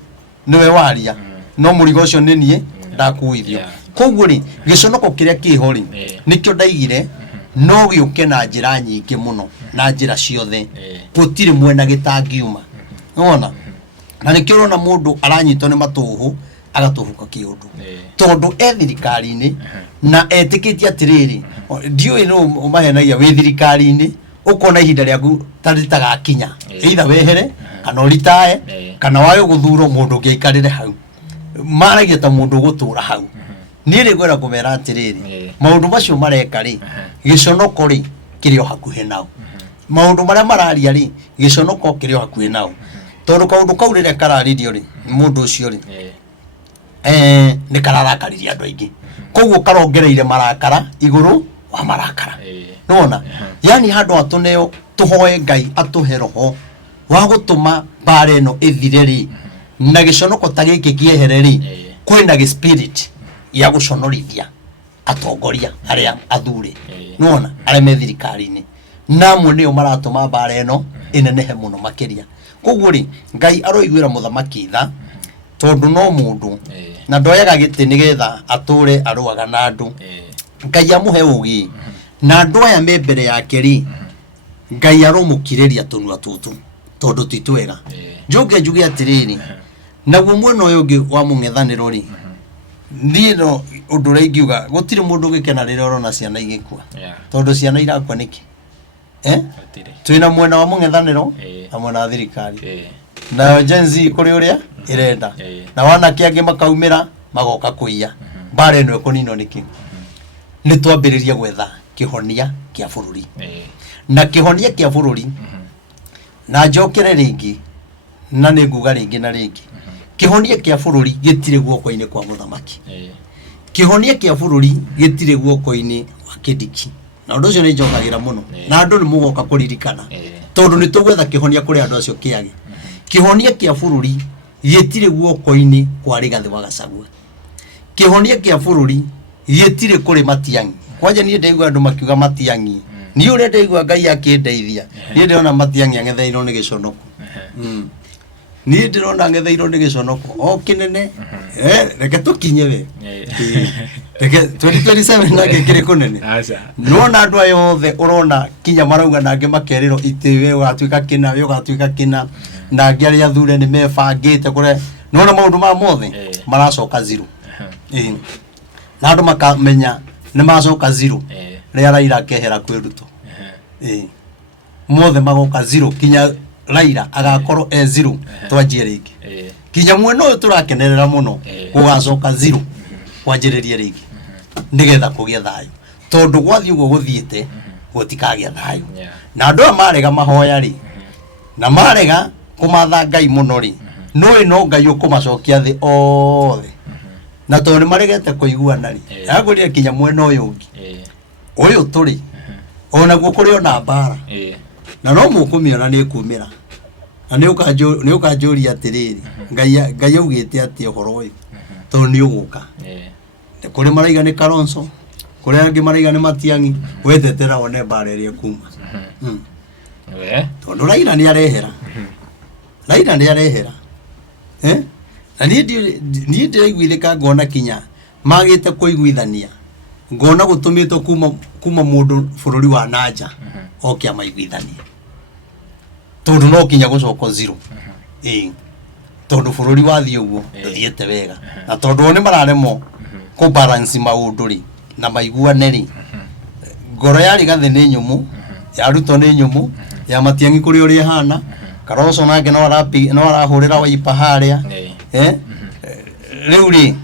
niwe waria no murigo ucio ni nie ndakuithio koguo ri giconoko kiria kiho ri nikio ndaigire no gĩũke na njĩra nyingĩ mũno na njĩra ciothe gũtirĩ mwena gĩtangiuma wona na nĩkĩo ũrona mũndũ aranyitwo nĩ matũhũ agatũhuka kĩũndũ tondũ thirikari-inĩ na etĩkĩtie atĩrĩrĩ ndiũĩ no ũmahenagia wĩ thirikari-inĩ ũkona ihinda rĩaku tarĩtagakinya either wehere kana ũritae kana wage gũthurwo mũndũ ũngĩaikarĩre hau maragia ta mũndũ gũtũra hau niĩ rĩngwenda kũmera atĩrĩrĩ maũndũ macio mareka rĩ gĩconoko rĩ kĩrĩ o hakuhĩ nao maũndũ marĩa mararia rĩ gĩconoko kĩrĩ o hakuhĩ nao tondũ kaũndũ kau rĩrĩa kararĩrio rĩ mũndũ ũcio rĩ nĩ kararakaririe andũ aingĩ koguo karongereire marakara igũrũ wa marakara nona yani handũ atũneo tũhoe Ngai atũhe roho wa gũtũma mbara ĩno ĩthire rĩ na gĩconoko ta gĩkĩ kĩehere rĩ kwĩna gĩ spirit ya gũconorithia atongoria arĩa athure nona arĩa me thirikari-inĩ namwe nĩo maratũma mbara ĩno ĩnenehe mũno makĩria koguo rĩ Ngai aroiguĩra mũthamaki tha tondũ no mũndũ na ndoyaga gĩtĩ nĩgetha atũre arũaga na andũ Ngai amũhe ũgĩ na andũ aya me mbere yake rĩ Ngai aromũkirĩria tũnua tũtũ tondũ ti twega njoke njuge atĩrĩrĩ naguo mwena ũyũ ũngĩ wa mũng'ethanĩro rĩ niĩ no ũndũ ũrĩa ingiuga gũtirĩ mũndũ ũgĩkena rĩrĩa ũrona ciana igĩkua tondũ ciana irakua nĩkĩ twĩna mwena wa mũng'ethanĩro na mwena wa thirikari na Gen Z kũrĩ ũrĩa ĩrenda na wanake angĩ makaumĩra magoka kũiya mbara ĩno ĩkũninwo nĩkĩ nĩ twambĩrĩria gwetha kĩhonia kĩa bũrũri na kĩhonia kĩa bũrũri na njokere rĩngĩ na nĩ nguga rĩngĩ na rĩngĩ kĩhonia kĩa bũrũri gĩtirĩ guoko-inĩ kwa mũthamaki kĩhonia kĩa bũrũri gĩtirĩ guoko-inĩ wa Kindiki na ũndũ ũcio nĩ njokagĩra mũno na andũ nĩ mũgoka kũririkana tondũ nĩ tũgwetha kĩhonia kũrĩ andũ acio kĩage kĩhonia kĩa bũrũri gĩtirĩ guoko-inĩ kwa Rigathĩ wa Gachagua kĩhonia kĩa bũrũri gĩtirĩ kũrĩ Matiang'i kwanja niĩ ndaigua andũ makiuga Matiang'i niĩ ũrĩa ndaigua Ngai akĩndeithia niĩ ndĩrona Matiang'i ang'etheirwo nĩ gĩconoko niĩ ndĩrona ang'etheirwo nĩ gĩconoko o kĩnene reke tũkinye we reke 2027 nake kĩrĩ kũnene nona andũ aya othe ũrona kinya marauga nangĩ makerĩrwo itĩ we ũgatuĩka kĩna we ũgatuĩka kĩna na angĩ arĩa athure nĩ mebangĩte kũrĩa nona maũndũ ma mothe maracoka zero na andũ makamenya nĩ macoka zero rĩrĩa Raila akehera kwĩ Ruto mothe magoka zero kinya Raila agakorwo zero twanjie rĩngĩ kinya mwena ũyũ tũrakenerera mũno gũgacoka zero kwanjĩrĩrie rĩngĩ nĩgetha kũgĩa thayũ tondũ gwathiĩ ũguo gũthiĩte gũtikagĩa thayũ na andũ aya marega mahoya rĩ na marega kũmatha Ngai mũno rĩ no Ngai ũkũmacokia thĩ othe na tondũ nĩ maregete kũiguana rĩ yagũrire kinya mwena ũyũ ũngĩ ũyũ tũrĩ onaguo kũrĩ ona mbara na no mũkũmĩona nĩ kumĩra na nĩ ũkanjũria atĩrĩrĩ Ngai augĩte atĩ ũhoro ũyũ tondũ nĩ ũgũka kũrĩ maraiga nĩ Kalonzo kũrĩ angĩ maraiga nĩ Matiang'i wetetera one mbara ĩrĩa kuma tondũ Raila nĩ arehera na niĩ ndĩraiguithĩka ngona kinya magĩte kũiguithania ngona gũtũmĩtwo kuma mũndũ bũrũri wa nanja oke amaiguithanie tondũ no kinya gũcoko zero tondũ bũrũri wathiĩ ũguo ndũthiĩte wega na tondũ nĩ mararemwo kũbalance maũndũ rĩ na maiguane rĩ ngoro ya Rigathĩ nĩ nyũmũ ya Ruto nĩ nyũmũ ya Matiang'i kũrĩ ũrĩa hana Kalonzo nake no arahũrĩra Wiper harĩa rĩu rĩ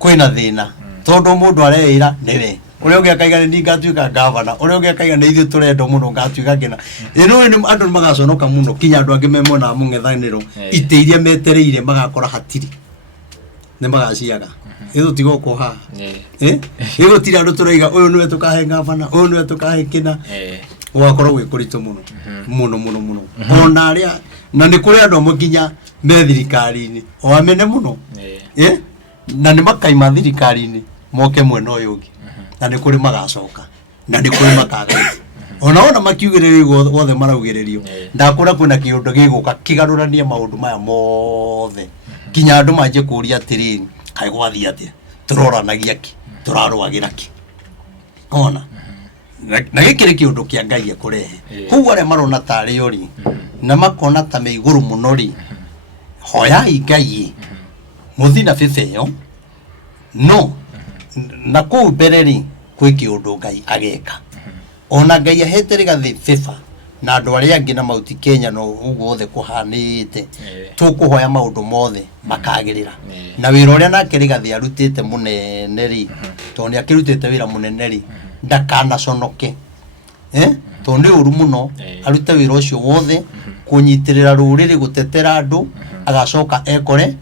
kwĩna thĩna tondũ mũndũ areĩra nĩwe ũrĩa ũngĩ akaiga nĩ ngatuĩka gavana ũrĩa ũngĩ akaiga nĩ ithuĩ tũrenda mũno ngatuĩka kĩna andũ nĩ magaconoka mũno kinya andũ angĩ memona mũng'ethanĩro itĩ iria metereire magakora hatirĩ nĩ magaciaga tũtigoko haha gũtirĩ andũ tũraiga ũyũ nĩwe tũkahe gavana ũyũ nĩwe tũkahe kĩna gũgakorwo gwĩ kũritũ mũno ona arĩa na nĩ kũrĩ andũ amwe kinya me thirikari-inĩ o amene mũno na nĩ makaima thirikari-inĩ moke mwena ũyũ ũngĩ na nĩ kũrĩ magacoka na nĩ kũrĩ makagĩte ona makiugĩrĩrio wothe maraugĩrĩrio ndakũra kwĩna kĩũndũ gĩgũka kĩgarũranie maũndũ maya mothe kinya andũ manjie kũria atĩrĩrĩ kaĩ gwathiĩ atĩa tũroranagia kĩ tũrarũagĩra kĩ ona na gikire kiundu kia Ngai ekurehe kou aria marona tari ori na makona ta me iguru muno ri hoyai Ngai muthina fifeyo no na kou bereri kwi kiundu Ngai ageka ona Ngai ahete rigathi FIFA na andu aria angi na mauti Kenya no uguo othe kuhanite tukuhoya maundu mothe makagirira na wira uria nake rigathi arutite munene ri toni akirutite wira munene ri ndakana conoke to ndi uru muno arute wira ucio wothe kunyitirira ruriri gutetera andu agacoka ekore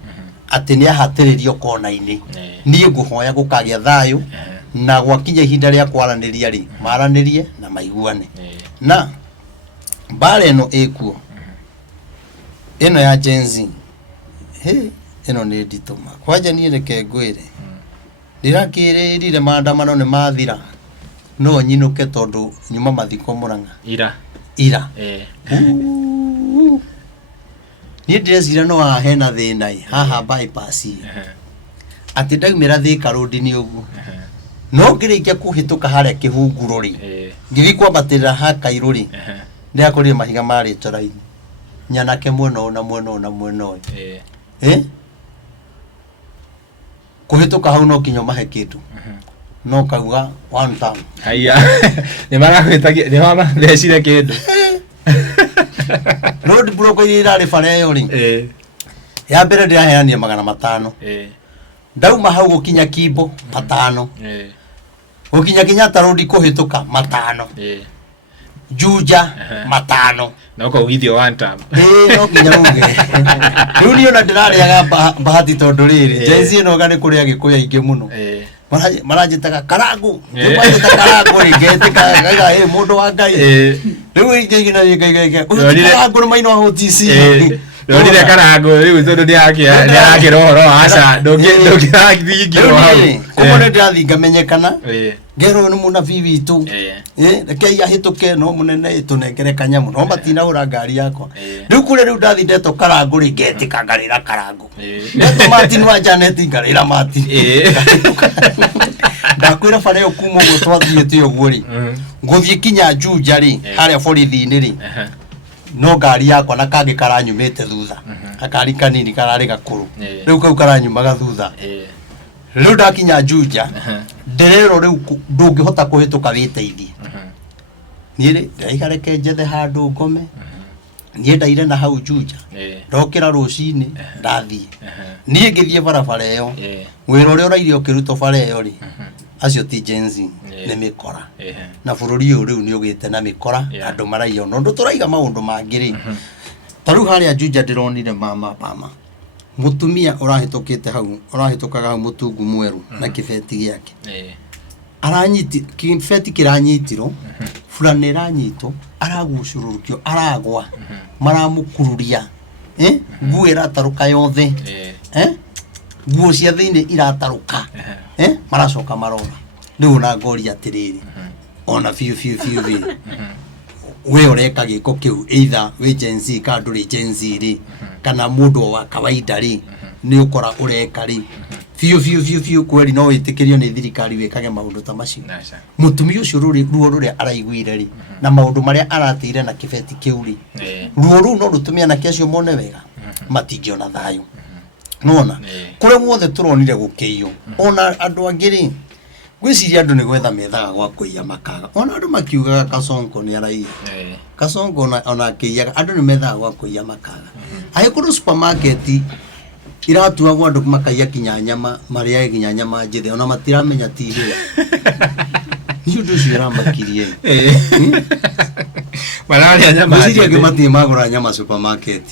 ati ni ahatiririo kona-ini nie nguhoya gukagia thayu na gwakinya ihinda ria kwaraniria ri maranirie na maiguane na bare eno ekuo eno ya Gen Z eno ni ndituma kwaja ni reke ngwire ndirakirire maandamano ni mathira no nyinuke tondu nyuma mathiko Murang'a ira ni ndizira no hena thina haha bypass ati ndaumira Thika road ni ugu no ngirikia kuhituka haria kihunguro ri ngithi kwambatira ha Kairu ri ndiakorire mahiga mari toraini nyanake mweno na mweno kuhituka hau no kinyo mahe kitu no kauga one time haya ni mara kwetagia ni mama ndecire kindu road block irari bare yo ri ya mbere ndiraheania 500 ndauma hau gukinya Kimbo 5 gukinya Kenyatta road kuhituka 5 Juja 5 na uko video one time no kinya uge runi ona ndirariaga bahati tondu riri Gen Z no gani kuria gikuya ingi muno marajitaga karangu marajitaga karangu rigetika gaga mundu wa Ngai riu ingi na ngai karangu maino ho TC rorire karangu riu tondu ni yake rohoro aca ndungirathingirwo hau kumone ndathinga menyekana ngero ni muna vivitu reke ya hituke no munene itunengere kanyamu no matina ura ngari yakwa riu kure riu ndathindeto karangu ri ngetika ngarira karangu neto Martin wa Janet ngarira Martin ndakwira bare yo kumo go twathiete uguo ri nguthie kinya Juja ri haria borithi-ini ri no ngari yakwa na kangi karanyumite thutha akari kanini karari gakuru riu kau karanyumaga thutha riu ndakinya Juja nderero riu ndungihota kuhituka witeithie niĩ ndaikare njethe handu ngome niĩ ndaire na hau Juja ndokira rucini ndathie niĩ ngithie barabara ĩyo wĩra ũrĩa ũraire ũkĩrutwo bara ĩyo ri acio ti Gen Z nĩ mĩkora na bũrũri ũyũ rĩu nĩ ũgĩte na mĩkora andũ maraiya no ndũtũraiga maũndũ mangĩ rĩ ta rĩu harĩa Juja ndĩronire mama mutumia ũrahĩtũkĩte hau ũrahĩtũkaga hau mũtungu mweru na kĩbeti gĩake aranyiti kĩbeti kĩranyitirwo fulani iranyitwo aragucururukio aragwa maramukururia nguo irataruka yothe nguo cia thĩinĩ irataruka maracoka marora rĩu na ngori atirĩrĩ ona fiu we ureka giko kiu either we Gen Z ka nduri Gen Z ri kana mundu wa kawaida ri ni ukora ureka ri fiu kweli no itikirio ni thirikari wekage maundu ta macio mutumi ucio ruo ruria araiguire ri na maundu maria aratire na kibeti kiu ri ruo no rutumia na kiacio mone wega matingiona thayo nona kure muothe turonire gukiyo ona andu angiri gwiciria andu ni gwetha methaga gwa kuiya makaga ona andu makiugaga Kasongo ni araiya Kasongo ona kiiya andu ni methaga gwa kuiya makaga ayikuru supermarket iratuagwo andu makaiya kinya nyama maria kinya nyama njithe ona matiramenya tihe ni undu ucio ramakirie mararia nyama gwiciria ngimati magura nyama supermarket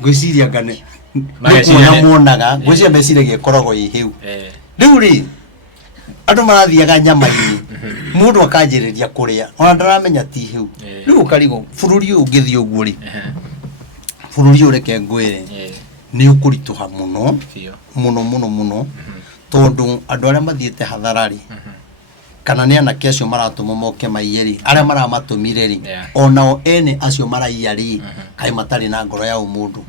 gwiciria ngane mageciria muonaga gwiciria meciragia koragwo ihiu riu ri andu marathiaga nyama-ini mundu akanjiriria kuria ona ndaramenya ti hiu riu karigo bururi uyu ngithie uguo ri bururi ureke ngwire ni ukurituha muno tondu andu aria mathiete hathara ri kana ni anake acio maratuma moke maiye ri aria maramatumire ri onao ene acio maraiya ri kai matari na ngoro ya umundu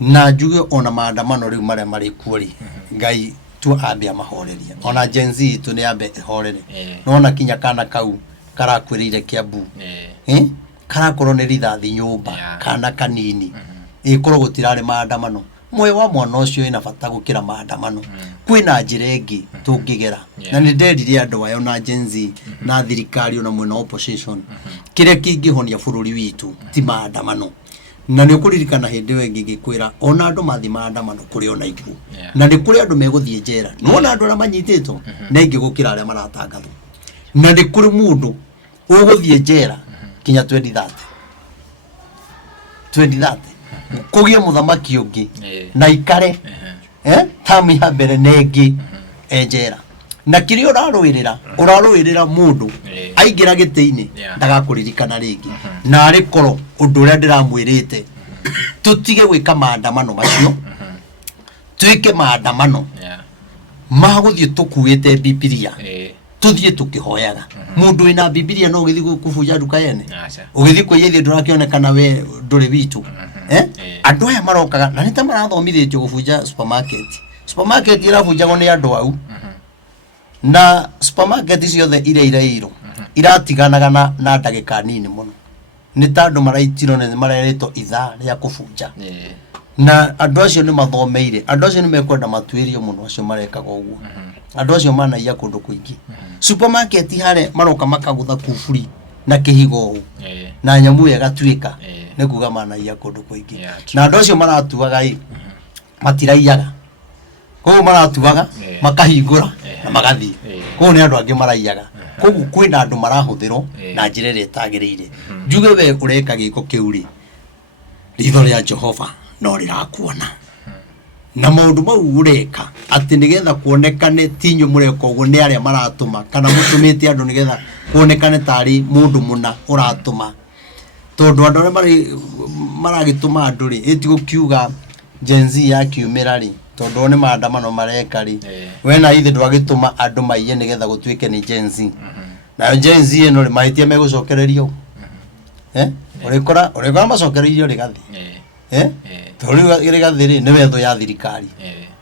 na njuge ona maandamano riu maria mari kuo ri Ngai tu ambia mahoreria ona Gen Z tu ni ambe horere nona kinya kana kau karakwirire Kiambu karakorwo nĩ rithathi nyũmba kana kanini ĩkorwo gũtirarĩ maandamano moyo wa mwana ũcio ĩna bata gũkĩra maandamano kwĩna njĩra ĩngĩ tũngĩgera na nĩ nderire andũ aya na Gen Z na thirikari ona mwena opposition kĩrĩa kĩngĩhonia bũrũri witũ ti maandamano na nĩ ũkũririkana hĩndĩ ĩyo ĩngĩ ngĩkwĩra ona andũ mathi maandamano kũrĩ ona ikuũ na nĩ kũrĩ andũ megũthiĩ njera no ona andũ arĩa manyitĩtwo na ingĩ gũkĩra arĩa maratangathwo na nĩ kũrĩ mũndũ ũgũthiĩ njera kinya 2030 kũgĩe mũthamaki ũngĩ na ikare tamu ya mbere na ĩngĩ njera na kĩrĩa ũrarũĩrĩra mũndũ aingĩra gĩtĩ-inĩ ndagakũririkana rĩngĩ na arĩ korwo ũndũ ũrĩa ndĩramwĩrĩte tũtige gwĩka maandamano macio twĩke maandamano magũthiĩ tũkuĩte Bibilia tuthiĩ tũkĩhoyaga mũndũ wĩna Bibilia no ũgĩthiĩ kũbunja nduka yene ũgĩthiĩ kwĩyethia ndũrakĩonekana we ndũrĩ witũ andũ aya marokaga na nĩ ta marathomithĩtio gũbunja supermarket ĩrabunjagwo nĩ andũ au na supermarket ciothe iria irairwo iratiganaga na ndagĩka nini mũno nĩ ta andũ maraitirwo nĩ marerĩtwo ithaa rĩa kũbunja na andũ acio nĩ mathomeire andũ acio nĩ mekwenda matuĩrio mũno acio marekaga ũguo andũ acio manaiya kũndũ kũingĩ supermarket harĩa maroka makagũtha kuburi na kĩhigo ũũ na nyamũ ĩgatuĩka nĩ kuga manaiya kũndũ kũingĩ na andũ acio maratuaga matiraiyaga koguo maratuaga makahingũra na magathiĩ koguo nĩ andũ angĩ maraiyaga koguo kwĩna andũ marahũthĩrwo na njĩra ĩrĩa ĩtagĩrĩire njuge we ũreka gĩko kĩu rĩ ritho rĩa Jehova no rĩrakuona na maũndũ mau ũreka atĩ nĩgetha kuonekane tinyo mũreka ũguo nĩ arĩa maratũma kana mũtũmĩte andũ nĩgetha kuonekane tarĩ mũndũ mũna ũratũma tondũ andũ arĩa maragĩtũma andũ rĩ ĩtigũkiuga Gen Z yakiumĩra rĩ tondũ nĩ maandamano mareka rĩ we na ithe ndwagĩtũma andũ maiye nĩgetha gũtuĩke nĩ Gen Z na Gen Z ĩno rĩ mahĩtia megũcokererio ũrĩkora macokereirio rĩgathi tondũ rĩgathi rĩ nĩ wetho ya thirikari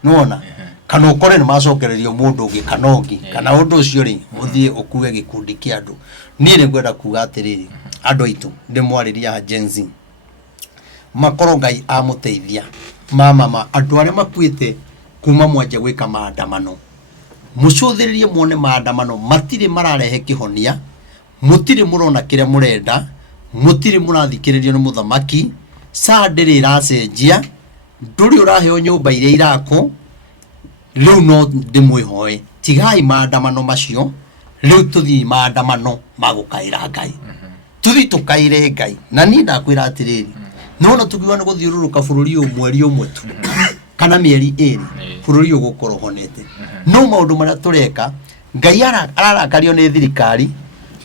nĩwona kana ũkore nĩ macokererio mũndũ ũngĩ kana ũngĩ kana ũndũ ũcio rĩ ũthiĩ ũkue gĩkundi kĩa andũ niĩ nĩ ngwenda kuga atĩrĩrĩ andũ aitũ ndĩmwarĩria Gen Z makorwo Ngai amũteithia mama andũ arĩa makuĩte kuma mwanje gwĩka maandamano mũcũthĩrĩrie muone maandamano matirĩ mararehe kĩhonia mũtirĩ mũrona kĩrĩa mũrenda mũtirĩ mũrathikĩrĩrio nĩ mũthamaki saa ndĩrĩ iracenjia ndũrĩ ũraheo nyũmba iria irakwo rĩu no ndĩmwĩhoe tigai maandamano macio rĩu tũthiĩ maandamano magũkaĩra Ngai tũthiĩ tũkaĩre Ngai na niĩ ndakwĩra atĩrĩrĩ nona tukiuga nĩ gũthiũrũrũka bũrũri ũyũ mweri ũmwe tu kana mĩeri ĩrĩ bũrũri ũyũ gũkorwo honete no maũndũ marĩa tũreka Ngai ararakario nĩ thirikari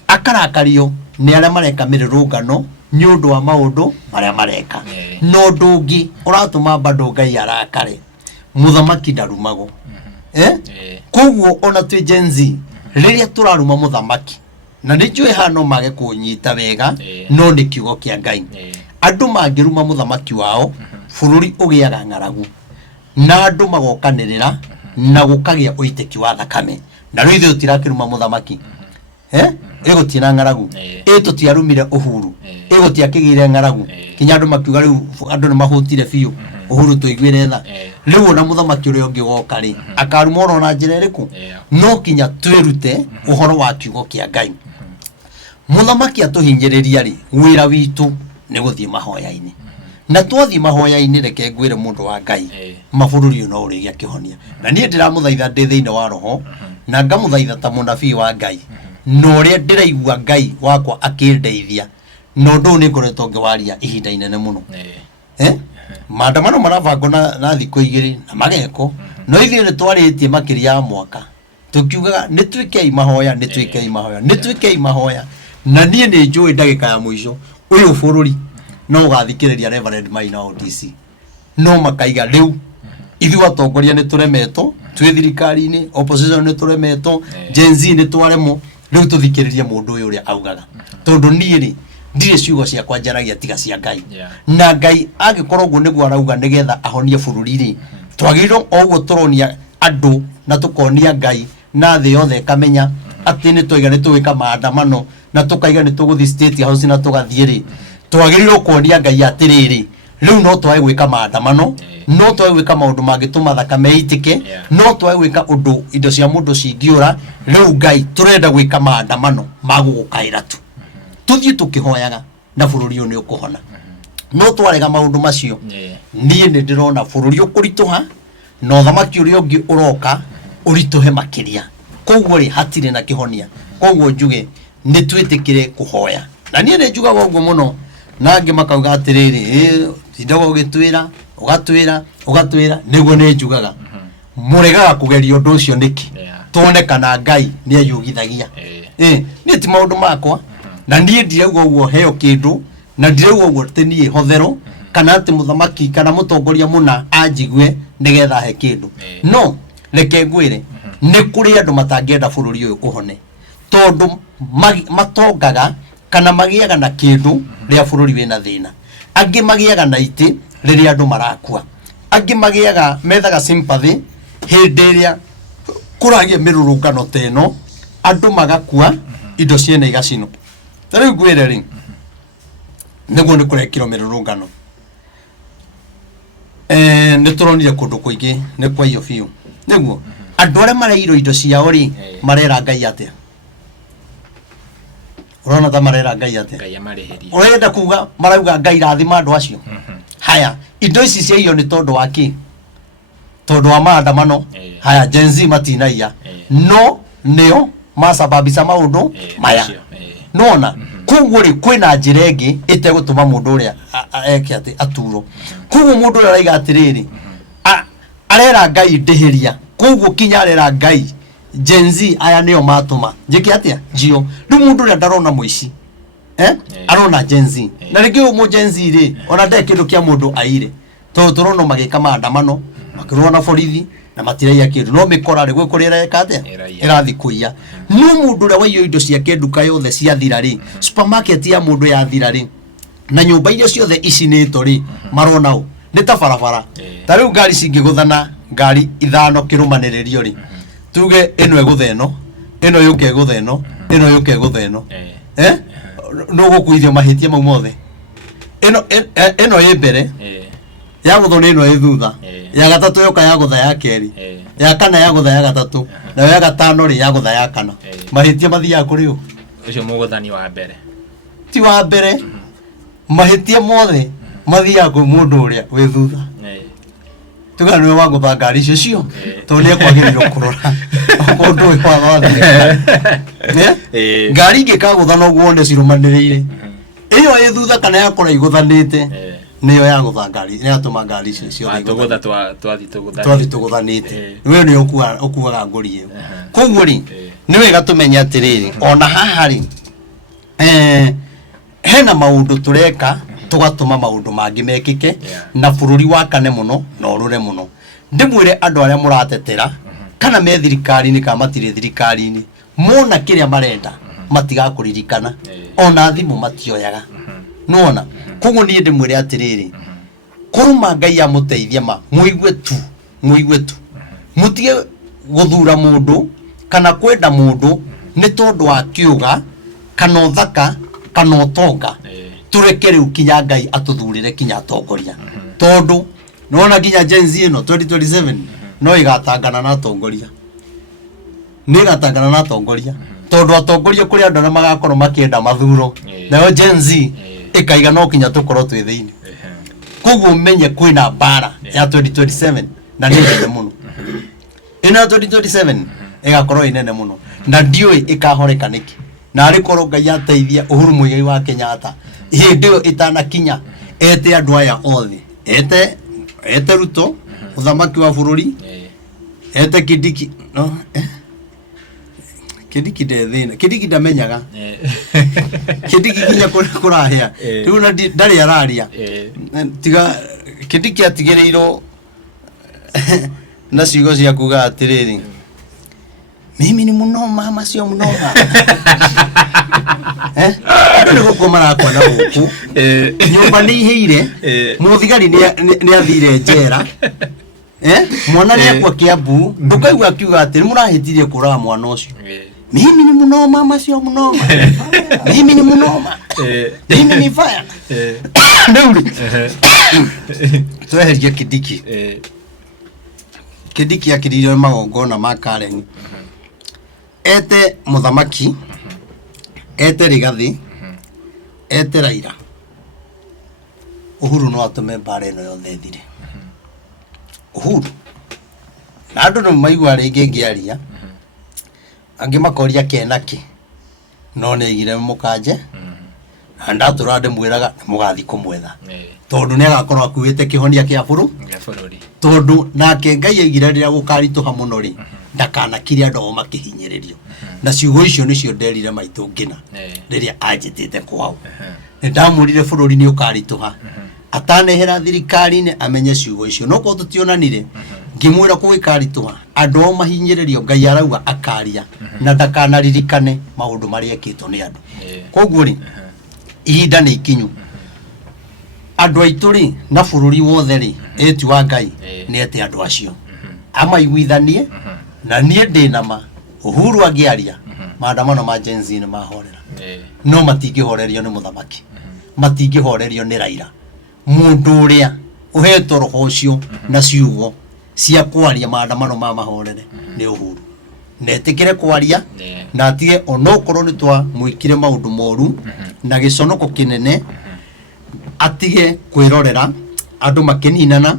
akarakario nĩ arĩa mareka mĩrũrũngano nĩ ũndũ wa maũndũ marĩa mareka no ndũngĩ ũratũma bado Ngai arakare mũthamaki ndarumagwo koguo ona twĩ Gen Z rĩrĩa tũraruma mũthamaki na nĩ njũĩ hano mage kũnyita wega no nĩ kiugo kĩa Ngai andũ mangĩruma mũthamaki wao bũrũri ũgĩaga ng'aragu na andũ magokanĩrĩra na gũkagĩa ũitĩki wa thakame na rĩu ithuĩ tũtirakĩruma mũthamaki ĩgũtiĩ na ng'aragu tũtiarumire Uhuru ĩgũtiakĩgĩire ng'aragu kinya andũ makiuga rĩu andũ nĩ mahũtire biũ Uhuru tũiguĩre tha rĩu ona mũthamaki ũrĩa ũngĩ woka rĩ akaruma oro na njĩra ĩrĩkũ no kinya twĩrute ũhoro wa kiugo kĩa Ngai mũthamaki atũhinyĩrĩria rĩ wĩra witũ nĩ gũthiĩ mahoya-inĩ na twathiĩ mahoya-inĩ reke ngwĩre mũndũ wa Ngai mabũrũri ũyũ no ũrĩgĩa kĩhonia na niĩ ndĩramũthaitha ndĩ thĩinĩ wa roho na ngamũthaitha ta mũnabii wa Ngai na ũrĩa ndĩraigua Ngai wakwa akĩndeithia na ũndũ ũyũ nĩ ngoretwo ngĩwaria ihinda inene mũno maandamano marabangwo na thikũ igĩrĩ na mageko no ithuĩ nĩ twarĩtie makĩria ya mwaka tukiugaga nĩ twĩkei mahoya nĩ twĩkei mahoya nĩ twĩkei mahoya na niĩ nĩ njũĩ ndagĩka ya mũico ũyũ bũrũri no ũgathikĩrĩria Reverend Maina wa DC no makaiga rĩu ithuĩ atongoria nĩ tũremetwo twĩ thirikari-inĩ opposition nĩ tũremetwo Gen Z nĩ twaremwo rĩu tũthikĩrĩrie mũndũ ũyũ ũrĩa augaga tondũ niĩ rĩ ndirĩ ciugo ciakwa njaragia tiga cia Ngai na Ngai angĩkorwo ũguo nĩguo arauga nĩgetha ahonie bũrũri rĩ twagĩrĩirwo o ũguo tũronia andũ na tũkonia Ngai na thĩ yothe ĩkamenya atĩ nĩ tũiga nĩ tũgĩka maandamano na tukaiga ni tuguthi state house na tugathie ri twagirirwo kuonia Ngai atiriri riu no twae gwika maandamano no twae gwika maundu mangituma thakame itike no twae gwika undu indo cia mundu cingiura riu Ngai turenda gwika maandamano magugukaira tu tuthie tukihoyaga na bururi uyu ni ukuhona no twarega maundu macio nie ni ndirona bururi ukurituha no thamaki uri ungi uroka urituhe makiria koguo ri hatire na kihonia koguo njuge ni twitikire kuhoya na nie ni njugaga uguo muno nange makauga atiriri tindago gitwira ugatwira niguo ni njugaga muregaga kugeria undu ucio niki tuone kana Ngai ni ayugithagia ni ti maundu makwa na nie ndirauga uguo heo kindu na ndirauga uguo tenie hothero kana ati muthamaki kana mutongoria muna anjigwe nigetha he kindu no reke ngwire ni kuri andu matangienda bururi uyu uhone tondu matongaga kana magiaga na kindu ria bururi wina thina angi magiaga na iti riria andu marakua angi magiaga methaga sympathy hindi ria kuragia mirurungano teno andu magakua indo ciene igacino tari ngwire ri niguo ni kurekiro mirurungano ni turonire kundu kuingi ni kwa iyo fiu niguo andu aria mareiro indo ciao ri marera Ngai atia urona ta marera Ngai atia Ngai amareheri urenda kuga marauga Ngai rathima andu acio haya indo ici cia iyo ni tondu wa ki tondu wa maandamano haya Gen Z matinaia no neo masababisa maundu maya nona koguo ri kwina njira ingi itegutuma mundu uria eke ati aturo koguo mundu uria araiga atiriri arera Ngai ndihiria koguo kinya arera Ngai Gen Z aya neo matuma njiki atia jio ndu mundu uria ndarona muici arona Gen Z na ringi umu Gen Z ri ona nde kindu kia mundu aire to turona magika maandamano makirwo na borithi na matiraia kindu no mikora ri gwe kurira ekatia irathi kuia no mundu uria waiyo indo cia kenduka yothe cia thira ri supermarket ya mundu ya thira ri na nyumba irio ciothe icinito ri marona u ni ta barabara tariu ngari cingiguthana ngari ithano kirumaniririo ri tuge eno egutheno eno yuke egutheno eno yuke egutheno no gukuithio mahitia mau mothe eno yembere ya guthoni eno ithutha ya gatatu yoka ya gutha ya keri ya kana ya gutha ya gatatu na ya gatano ri ya gutha ya kana mahitia mathia kuri u ucio muguthani wa mbere ti wa mbere mahitia mothe mathia ku mundu uria wi thutha tuga niwe wa gutha ngari icio cio to ni kwagiriro kurora mundu uyu wa wathi ngari ngikagutha no guone cirumaniriire iyo ĩ thutha kana yakora iguthanite niyo ya gutha ngari ni atuma ngari icio cio tugutha twathi tuguthanite niwe ni ukuaga ngori iyo koguo ri ni wega tumenye atiriri ona haha ri hena maundu tureka tugatuma maundu mangi mekike na bururi wakane muno na urure muno ndimwire andu aria muratetera kana me thirikari-ini kana matire thirikari-ini mona kiria marenda matigakuririkana ona thimu matioyaga nona koguo nie ndimwire atiriri kuruma Ngai amuteithia muigue tu mutige guthura mundu kana kwenda mundu ni tondu wa kiuga kana uthaka kana utonga tureke riu kinya Ngai atuthurire kinya atongoria tondu nona kinya Gen Z ino 2027 no igatangana na atongoria ni igatangana na atongoria tondu atongoria kuri andu na magakorwo makienda mathuro nayo Gen Z ikaiga no kinya tukorwo twi thiini koguo menye kwina bara ya 2027 na ni nene muno ina 2027 igakorwo inene muno na ndioi ikahoreka niki na arikorwo Ngai ateithia Uhuru Muigai wa Kenyatta hindi yo itana kinya ete andu aya othe ete Ruto uthamaki wa bururi ete Kindiki no Kindiki ndethina Kindiki ndamenyaga Kindiki kinya kurahia riu na ndari araria tiga Kindiki atigireiro na ciugo cia kuga atiriri mimi ni munoma macio munoma ndio gũkũ marakwana gũkũ nyũmba nĩ ihĩire mũthigari nĩ athire njera mwana nĩ akwa Kiambu ndũkaigua akiuga atĩ nĩ mũrahĩtirie kũraga mwana ũcio mimi ni mnoma ama sio mnoma? Mimi ni mnoma. Mimi ni fire. Ndio. Tueherie Kidiki. Kidiki akiririo magongona ma Karen. Ete muthamaki. Ete Rigathi. Ete Raila. Uhuru no atume mbara ino yothe thire. Uhuru. Na andu no maigua ringi ngiaria. Angi makoria kenaki. No ne igire mukanje. Anda turade mwiraga mugathi kumwetha. Tondu ne agakorwo akuite kihonia kia bururi. Tondu nake Ngai aigire rira gukarituha muno ri. Ndakana kiria ndo makihinyiririo. Na ciugo icio nicio nderire maitu ngina. Riria anjitite kwao. Ndamurire bururi ni ukarituha. Atanehera thirikari-ini amenye ciugo icio. No ko tutionanire. Ngimwira kuikarituha. Andu mahinyiririo Ngai arauga akaria. Na ndakanaririkane maundu maria ekitwo ni andu. Koguo ri ihinda ni ikinyu. Andu aitu ri na bururi wothe ri etu wa Ngai ni ete andu acio. Amaiguithanie na nie ndinama Uhuru agiaria maandamano ma Gen Z ni mahorera. No matingihorerio ni muthamaki. Matingihorerio ni Raila. Mundu uria uhetwo roho ucio na ciugo cia kwaria maandamano ma mahorere ni Uhuru. Netikire kwaria na atige onokorwo ni twa mwikire maundu moru na giconoko kinene atige kwirorera andu makininana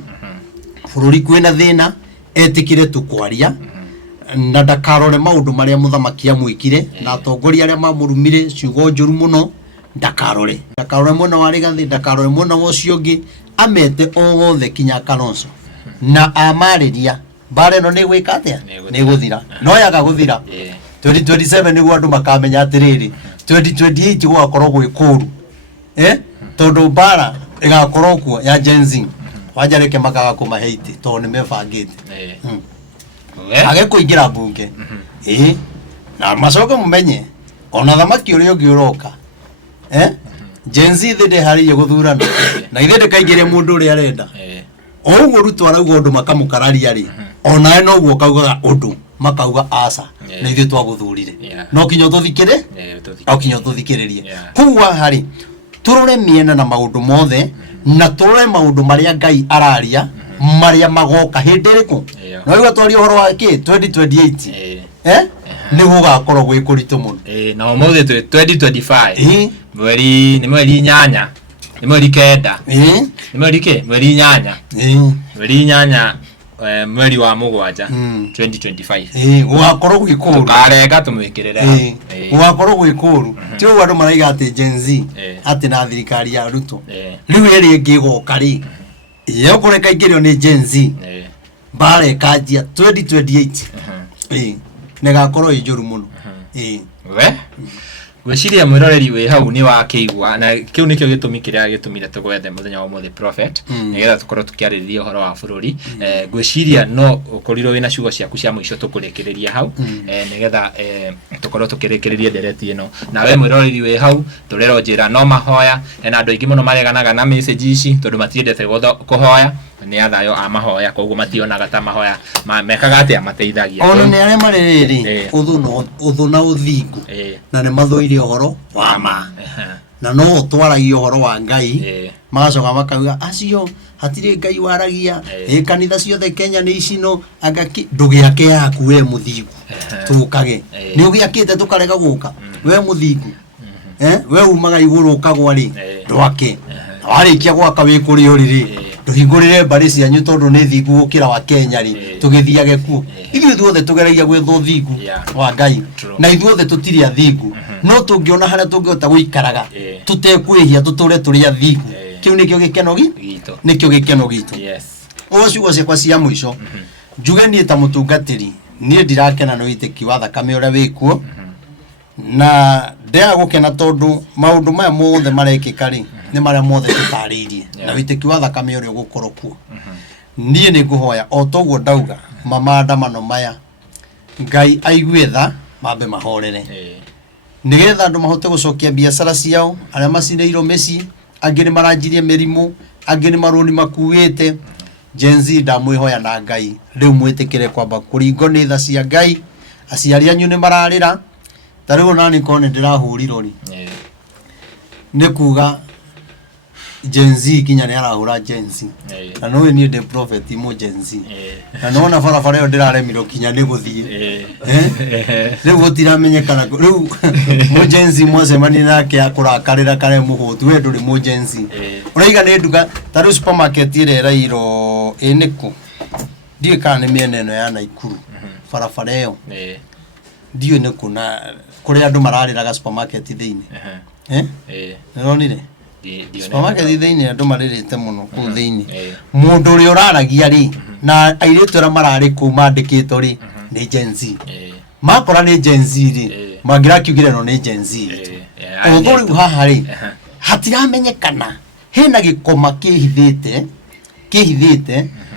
bururi kwina thina etikire tu kwaria na ndakarore maundu maria muthamaki amwikire na atongoria aria mamurumire ciugo njuru muno ndakarore muno wa Rigathi ndakarore muno ucio ngi amete wothe kinya Kalonzo na amariria bare no ni gwika atia ni guthira no yaga guthira 2027 ni andu makamenya atiriri 2028 gwakorwo gwikuru tondu bara igakorwo kuo ya Gen Z wajareke makaga kumaheiti tondu ni mebangite age kuingira bunge na macoke mumenye ona thamaki uria ungi uroka Gen Z thinde hariye guthurana na ithinde kaingire mundu uria arenda oguo ruto arauga undu makamukararia ri ona no guo kaugaga undu makauga asa na ithu twaguthurire no kinyo tuthikire au kinyo tuthikiririe kuwa hari turore miena na maundu mothe na turore maundu maria Ngai araria maria magoka hindi riku no igwa twari uhoro wa ki 2028 ni gugakorwo gwi kuritu muno na mothe 2025 mweri nyanya ni mweri kenda ni mweri ke mweri nyanya mweri nyanya mweri wa mugwanja 2025 gugakorwo gwikuru tukarenga tumwikirira gugakorwo gwikuru tio andu maraiga ati Gen Z ati na thirikari ya Ruto riu eri ngigoka ri iyo kureka ingirio ni Gen Z bare kajia 2028 negakorwo injuru muno we gwiciria mwiroreri we hau ni wakigwa na kiu nikio gitumi kiria gitumire tugwethe muthenya wa mothe prophet nigetha tukorwo tukiaririria uhoro wa bururi gwiciria no ukorirwo wina ciugo ciaku cia muico tukurekereria hau nigetha tukorwo tukirikiriria ndereti ino na we mwiroreri we hau turero njira no mahoya na andu aingi muno mareganaga na message ici tondu matiendete kuhoya ni athayo amahoya koguo mationaga ta mahoya mekaga atia mateithagia ona ni aria marereri uthu na uthingu na ni mathoire uhoro wa ma na no twaragia uhoro wa Ngai magacoka makauga acio hatire Ngai waragia kanitha ciothe Kenya ni icino agaki ndugiake yaku we muthingu tukage ni ugiakite tukarega guka we muthingu we umaga iguru ukagwa ri ndwake warikia gwaka wi kuri uriri tuhingurire mbari cianyu tondu ni thingu gukira wa Kenya ri tugithiage ku ithuĩ thuothe tugeragia gwetho thingu wa Ngai na ithuothe tutiri athingu no tungiona haria tungihota guikaraga tutekwihia tuture turi athingu kiu nikio gikeno gitu nikio gikeno gitu ucio ciakwa cia mwico njuge nie ta mutungatiri nie ndirakena no itiki wa thakame uria wikuo na ndea gukena tondu maundu maya mothe marekika ri ni maria mothe tutaririe na witiki wa thakame uria gukorwo kuo nie ni nguhoya o toguo ndauga maandamano maya Ngai aigue tha mambe mahorere nigetha andu mahote gucokia biacara ciao aria macineirwo meci angi ni maranjirie merimu angi ni maruni makuite Gen Z ndamwihoya na Ngai riu mwitikire kwamba kuringo ni tha cia Ngai aciari anyu ni mararira tariu nani kone ndirahurirwo ri ni kuga Gen Z kinya ni arahura Gen Z na no ni the prophet mo Gen Z na no na bara yo ndiraremiro kinya ni guthie riu gutiramenyekana riu mo Gen Z mwacemani nake akurakarira kare muhutu we nduri mo Gen Z uraiga ni nduga tariu supermarket ire rairo eniku ndiye kana ni miene no ya Naikuru bara yo ndiyo ni kuna kuri andu marariraga supermarket thiini nonire supermarket thiini andu maririte muno ku thiini mundu uri uraragia ri na airetu ra marari ku mandikito ri ni Gen Z makora ni Gen Z ri magira kiugire no ni Gen Z ogori haha ri hatiramenyekana hena gikoma kihithite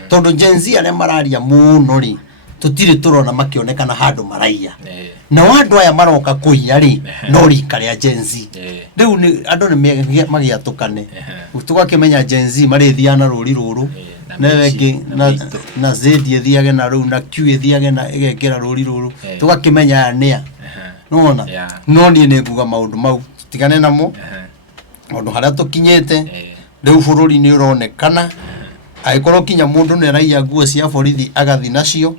tondu Gen Z are mararia muno ri tutire turona makionekana handu maraia na wandu aya maroka kuiya ri no rika ria Gen Z riu ni andu ni magiatukane tugakimenya Gen Z marithiana ruri ruru na wengi na Z ethiage na riu na Q ethiage na igekira ruri ruru tugakimenya nia nona no ni nguga maundu mau tigane namo maundu haria tukinyete riu bururi ni uronekana aikoro kinya mundu ne raia nguo cia borithi agathi nacio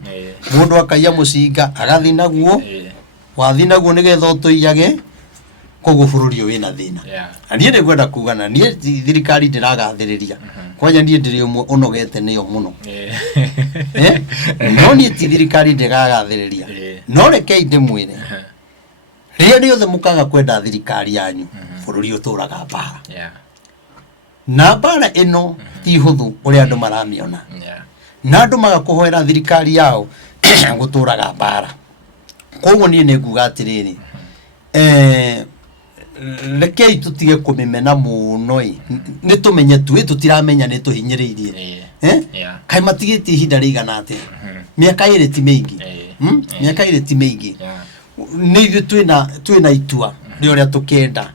mundu akaiya mucinga agathi naguo wathi naguo nigetha utoiyage kogu bururi wina thina ani ndi kwenda kugana ni thirikari ndiragathiriria kwanya ni ndiri umwe unogete niyo muno no ni thirikari ndiragathiriria no rekei ndimwire ria ni othe mukaga kwenda thirikari yanyu bururi uturaga bara na bara ino ti huthu uri andu maramiona na andu magakuhoera thirikari yao guturaga bara koguo ni nguga atiriri rekei tutige kumimena muno ni tumenye tutiramenya ni tuhinyiriirie kai matigiti hinda rigana ate miaka iri ti mingi miaka iri ti mingi ni ithu twina itua ria tukenda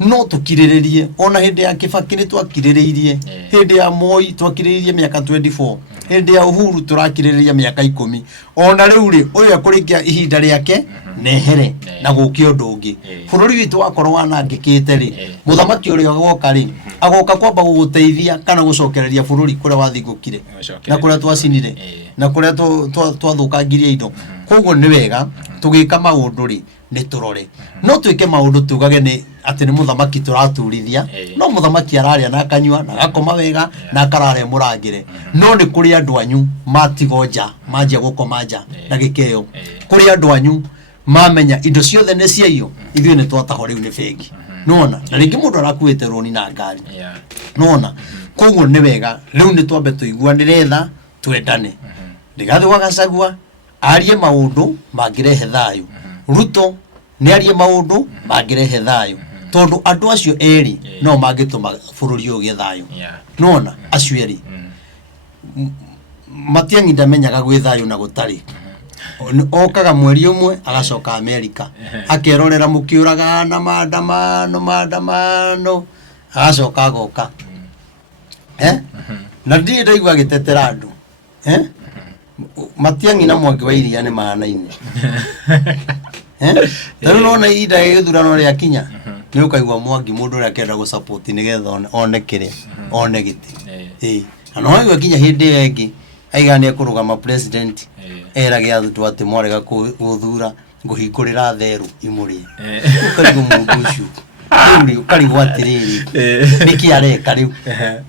no tukiriririe ona hindi ya Kibaki ni twakiriririe hindi ya Moi twakiriririe miaka 24 hindi ya Uhuru turakiririria miaka 10 ona riu ri uyu akurikia ihinda riake nehere na gukio ndungi bururi witu wakorwo wanangikite ri muthamaki uri agoka ri agoka kwamba guguteithia kana gucokereria bururi kuria wathingukire na kuria twacinire na kuria twathukangirie indo koguo ni wega tugika maundu ri ni turore no twike maundu tugage ni ati ni muthamaki turaturithia no muthamaki araria na akanyua na gakoma wega na akarare murangire no ni kuri andu anyu matigoja manjia gukoma nja na gikeo kuri andu anyu mamenya indo ciothe ni ciaio ithuĩ ni twataho riu ni bengi nona na ringi mundu arakuite roni na ngari nona koguo ni wega riu ni twambe tuiguanire tha twendane ndigathi Gachagua arie maundu mangirehe thayu Ruto ni arie maundu mangirehe thayu tondu andu acio eri no mangituma bururi ugie thayu nona acio eri matiangi ndamenyaga gwi thayu na gutari okaga mweri umwe agacoka America akerorera mukiuraga na maandamano agacoka agoka na ndi ndaigua gitetera andu Matiangi na Mwangi wa Iria ni mahanaine tano nona ida githurano ria kinya ni ukaigua Mwangi mundu ria kenda gu support nigetha onekire onegiti na no igua kinya hindi yengi aigane kurugama president erage athu ati mwarega guthura nguhingurira theru imurie ukarigo mundu ucio uri ukarigo atiriri niki areka riu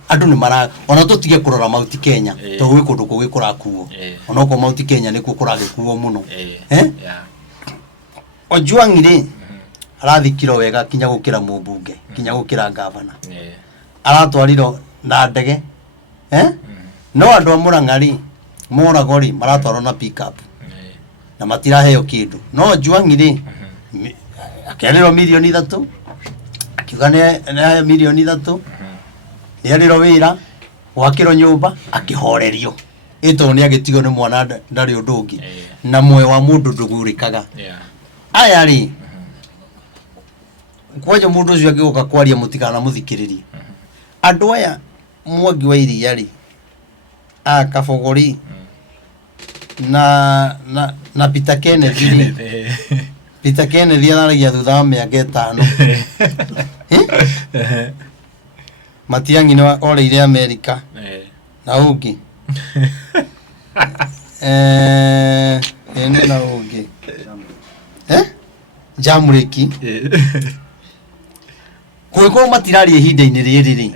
andu ni mara ona tutige kurora Mount Kenya to gwi kundu kugi kurakuo ona ko Mount Kenya ni kukuragikuo muno Ojwang ri arathikiro wega kinya gukira mumbunge kinya gukira gavana aratwariro na ndege no andu amurangari moragori maratwaro na pick up na matiraheo kindu no Ojwang ri akerero milioni 3 akigane na milioni 3 ni ariro wira wakiro nyumba akihorerio ito ni agitigo ni mwana ndari undungi na moyo wa mundu ndugurikaga aya ri kwaje mundu ucio agiuka kwaria mutikana muthikiririe andu aya Mwangi wa Iria ri akabogori na Peter Kenneth Peter Kennedy araragia thutha wa mĩaka 5 Matiang'i nĩ oreire Amerika na ũngĩ ene na ũngĩ Jamreki kwĩko matiraria ihinda-inĩ rĩrĩ rĩ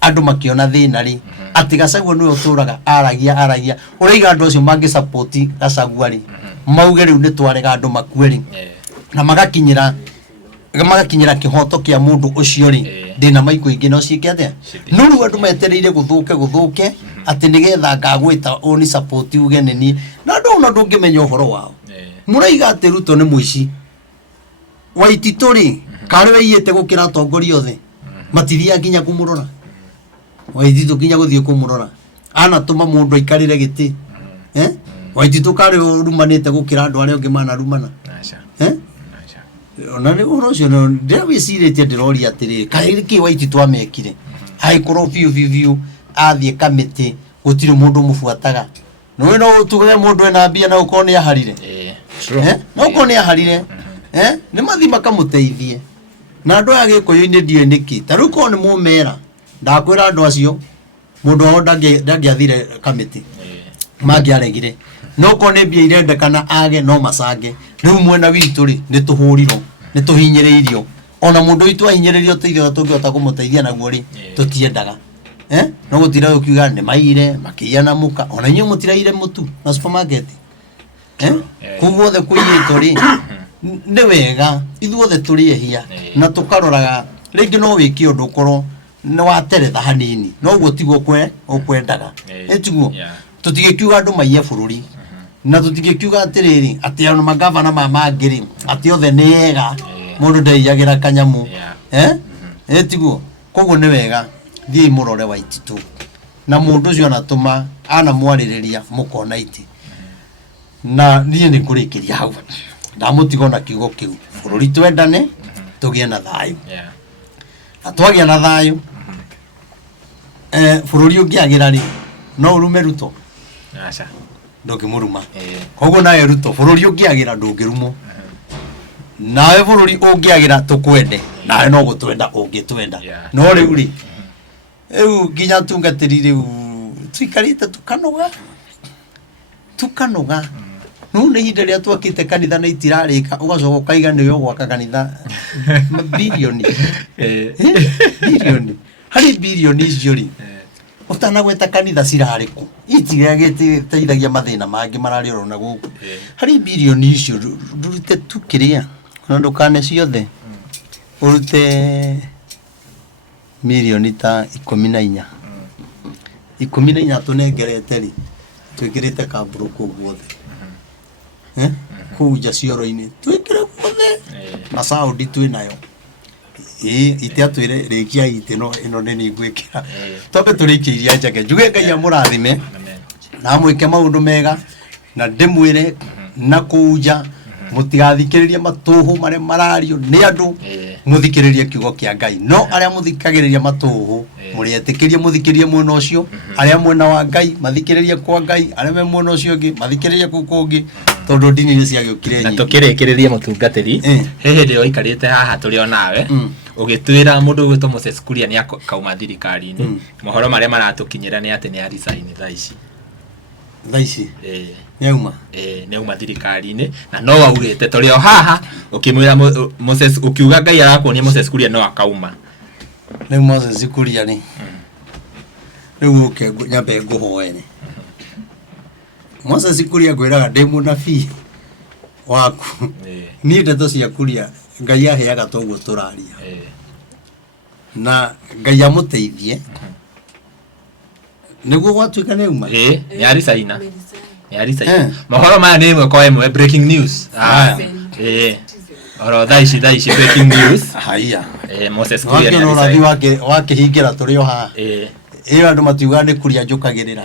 andũ makiona thĩna rĩ atĩ Gachagua nĩwe ũtũraga aragia ũraiga andũ acio mangĩ support Gachagua rĩ mauge rĩu nĩ twarega andũ makue rĩ na magakinyĩra kĩhoto kĩa mũndũ ũcio rĩ ndĩna maiko ingĩ no ciĩke atĩa no rĩu andũ metereire gũthũke atĩ nĩgetha ngagwĩta oni support uge nĩ niĩ na andũ ona ndũngĩmenya ũhoro wao mũraiga atĩ Ruto nĩ mũici Waititũ rĩ karĩ waiyĩte gũkĩra atongoria othe matithia nginya kũmũrora Waititũ nginya gũthiĩ kũmũrora anatũma mũndũ aikarĩre gĩtĩ Waititũ karĩ ũrumanĩte gũkĩra andũ arĩa angĩ manarumana ona nĩ ũhoro ũcio ndĩrawĩcirĩtie ndĩroria atĩrĩrĩ kaĩ kĩ Waititũ amekire agĩkorwo biũ athiĩ kamĩtĩ gũtirĩ mũndũ mũbuataga no tuge mũndũ ena mbia na ũkorwo nĩ aharire no ũkorwo nĩ aharire nĩ mathi makamũteithie na andũ aya Gĩkũyũ-inĩ ndiũĩ nĩkĩ ta rĩu korwo nĩ mũmera ndakwĩra andũ acio mũndũ wao ndangĩathire kamĩtĩ mangĩaregire no korwo nĩ mbia irendekana age no macange rĩu mwena witũ rĩ nĩ tũhũrirwo nĩ tũhinyĩrĩirio ona mũndũ witũ ahinyĩrĩirio teithio tũngĩhota kũmũteithia naguo rĩ tũtiendaga no gũtira ũkiuga nĩ maire makĩiya na mũka ona inyuĩ mũtiraire mũtu na supermarket koguo othe kũiyĩtwo rĩ nĩ wega ithuothe tũrĩehia na tũkaroraga rĩngĩ no wĩke ũndũ ũkorwo nĩ wateretha hanini no ũguo tiguo ũkwendaga tiguo tũtigĩkiuga andũ maiye bũrũri na tũtigĩkiuga atĩrĩrĩ atĩ ona magavana mangĩ rĩ atĩ othe nĩ ega mũndũ ndeiyagĩra kanyamũ tiguo koguo nĩ wega thiĩ mũrore Waititũ na mũndũ ũcio anatũma anamwarĩrĩria mũkona iti na niĩ nĩ kũrĩkĩria hau ndamũtiga na kiugo kĩu bũrũri twendane tũgĩe na thayũ na twagĩa na thayũ bũrũri ũngĩagĩra rĩ no ũrume Ruto ndũngĩmũruma koguo nawe Ruto bũrũri ũngĩagĩra ndũngĩrumwo nawe bũrũri ũngĩagĩra tũkwende nawe no gũtwenda ũngĩtwenda no rĩu rĩ nginya tungatĩri rĩu tũikarĩte tukanoga no nĩ ihinda rĩrĩa twakĩte kanitha na itirarĩka ũgacoka ũkaiga nĩwe ũgwaka kanitha bilioni harĩ bilioni icio rĩ ũtanagweta kanitha cirarĩkũ itigagĩteithagia mathĩna mangĩ mararĩ oro na gũkũ harĩ bilioni icio ndũrute tu kĩrĩa ona ndũkane ciothe ũrute milioni ta 14 tũnengerete rĩ twĩkĩrĩte kambũrũ kũu guothe kũu nja cioro-inĩ twĩkĩre guothe na saũndi twĩnayo ite atwĩre rĩkia ite ĩno nĩ ngwĩkĩra tũmbe tũrĩkie iria njake njuge Ngai amũrathime na mwĩke maũndũ mega na ndĩmwĩre na kũu nja mũtigathikĩrĩrie matũhũ marĩa marario nĩ andũ mũthikĩrĩrie kiugo kĩa Ngai no arĩa mũthikagĩrĩria matũhũ mũrĩetĩkĩrie mũthikĩrĩrie mwena ũcio arĩa mwena wa Ngai mathikĩrĩrie kwa Ngai arĩa me mwena ũcio ũngĩ mathikĩrĩrie kũu kũngĩ tondũ ndini nĩ ciagĩũkire nyingĩ na tũkĩrĩkĩrĩrie mũtungatĩri he hĩndĩ ũikarĩte haha tũrĩ onawe ũgĩtwĩra mũndũ gwĩtwo Moses Kuria nĩ akauma thirikari-inĩ mohoro marĩa maratũkinyĩra nĩ atĩ nĩ resign thaa ici nĩauma thirikari-inĩ na no waurĩte tũrĩ o haha ũkĩmwĩra Moses ũkiuga Ngai arakuonia Moses Kuria no akauma rĩu Moses Kuria nĩ rĩu ũke nyambe ngũhoere Moses Kuria ngwĩraga ndĩ mũnabii waku niĩ ndeto cia Kuria Ngai aheaga toguo tũraria na Ngai amũteithie nĩguo gwatuĩka nĩ uma nĩ arisaina mohoro maya nĩ ĩmwe kwa ĩmwe breaking news oro thaa ici breaking news haya Moses Kuria nĩ arisaina wakĩhingĩra tũrĩ o haha ĩyo andũ matiugaga nĩ Kuria njũkagĩrĩra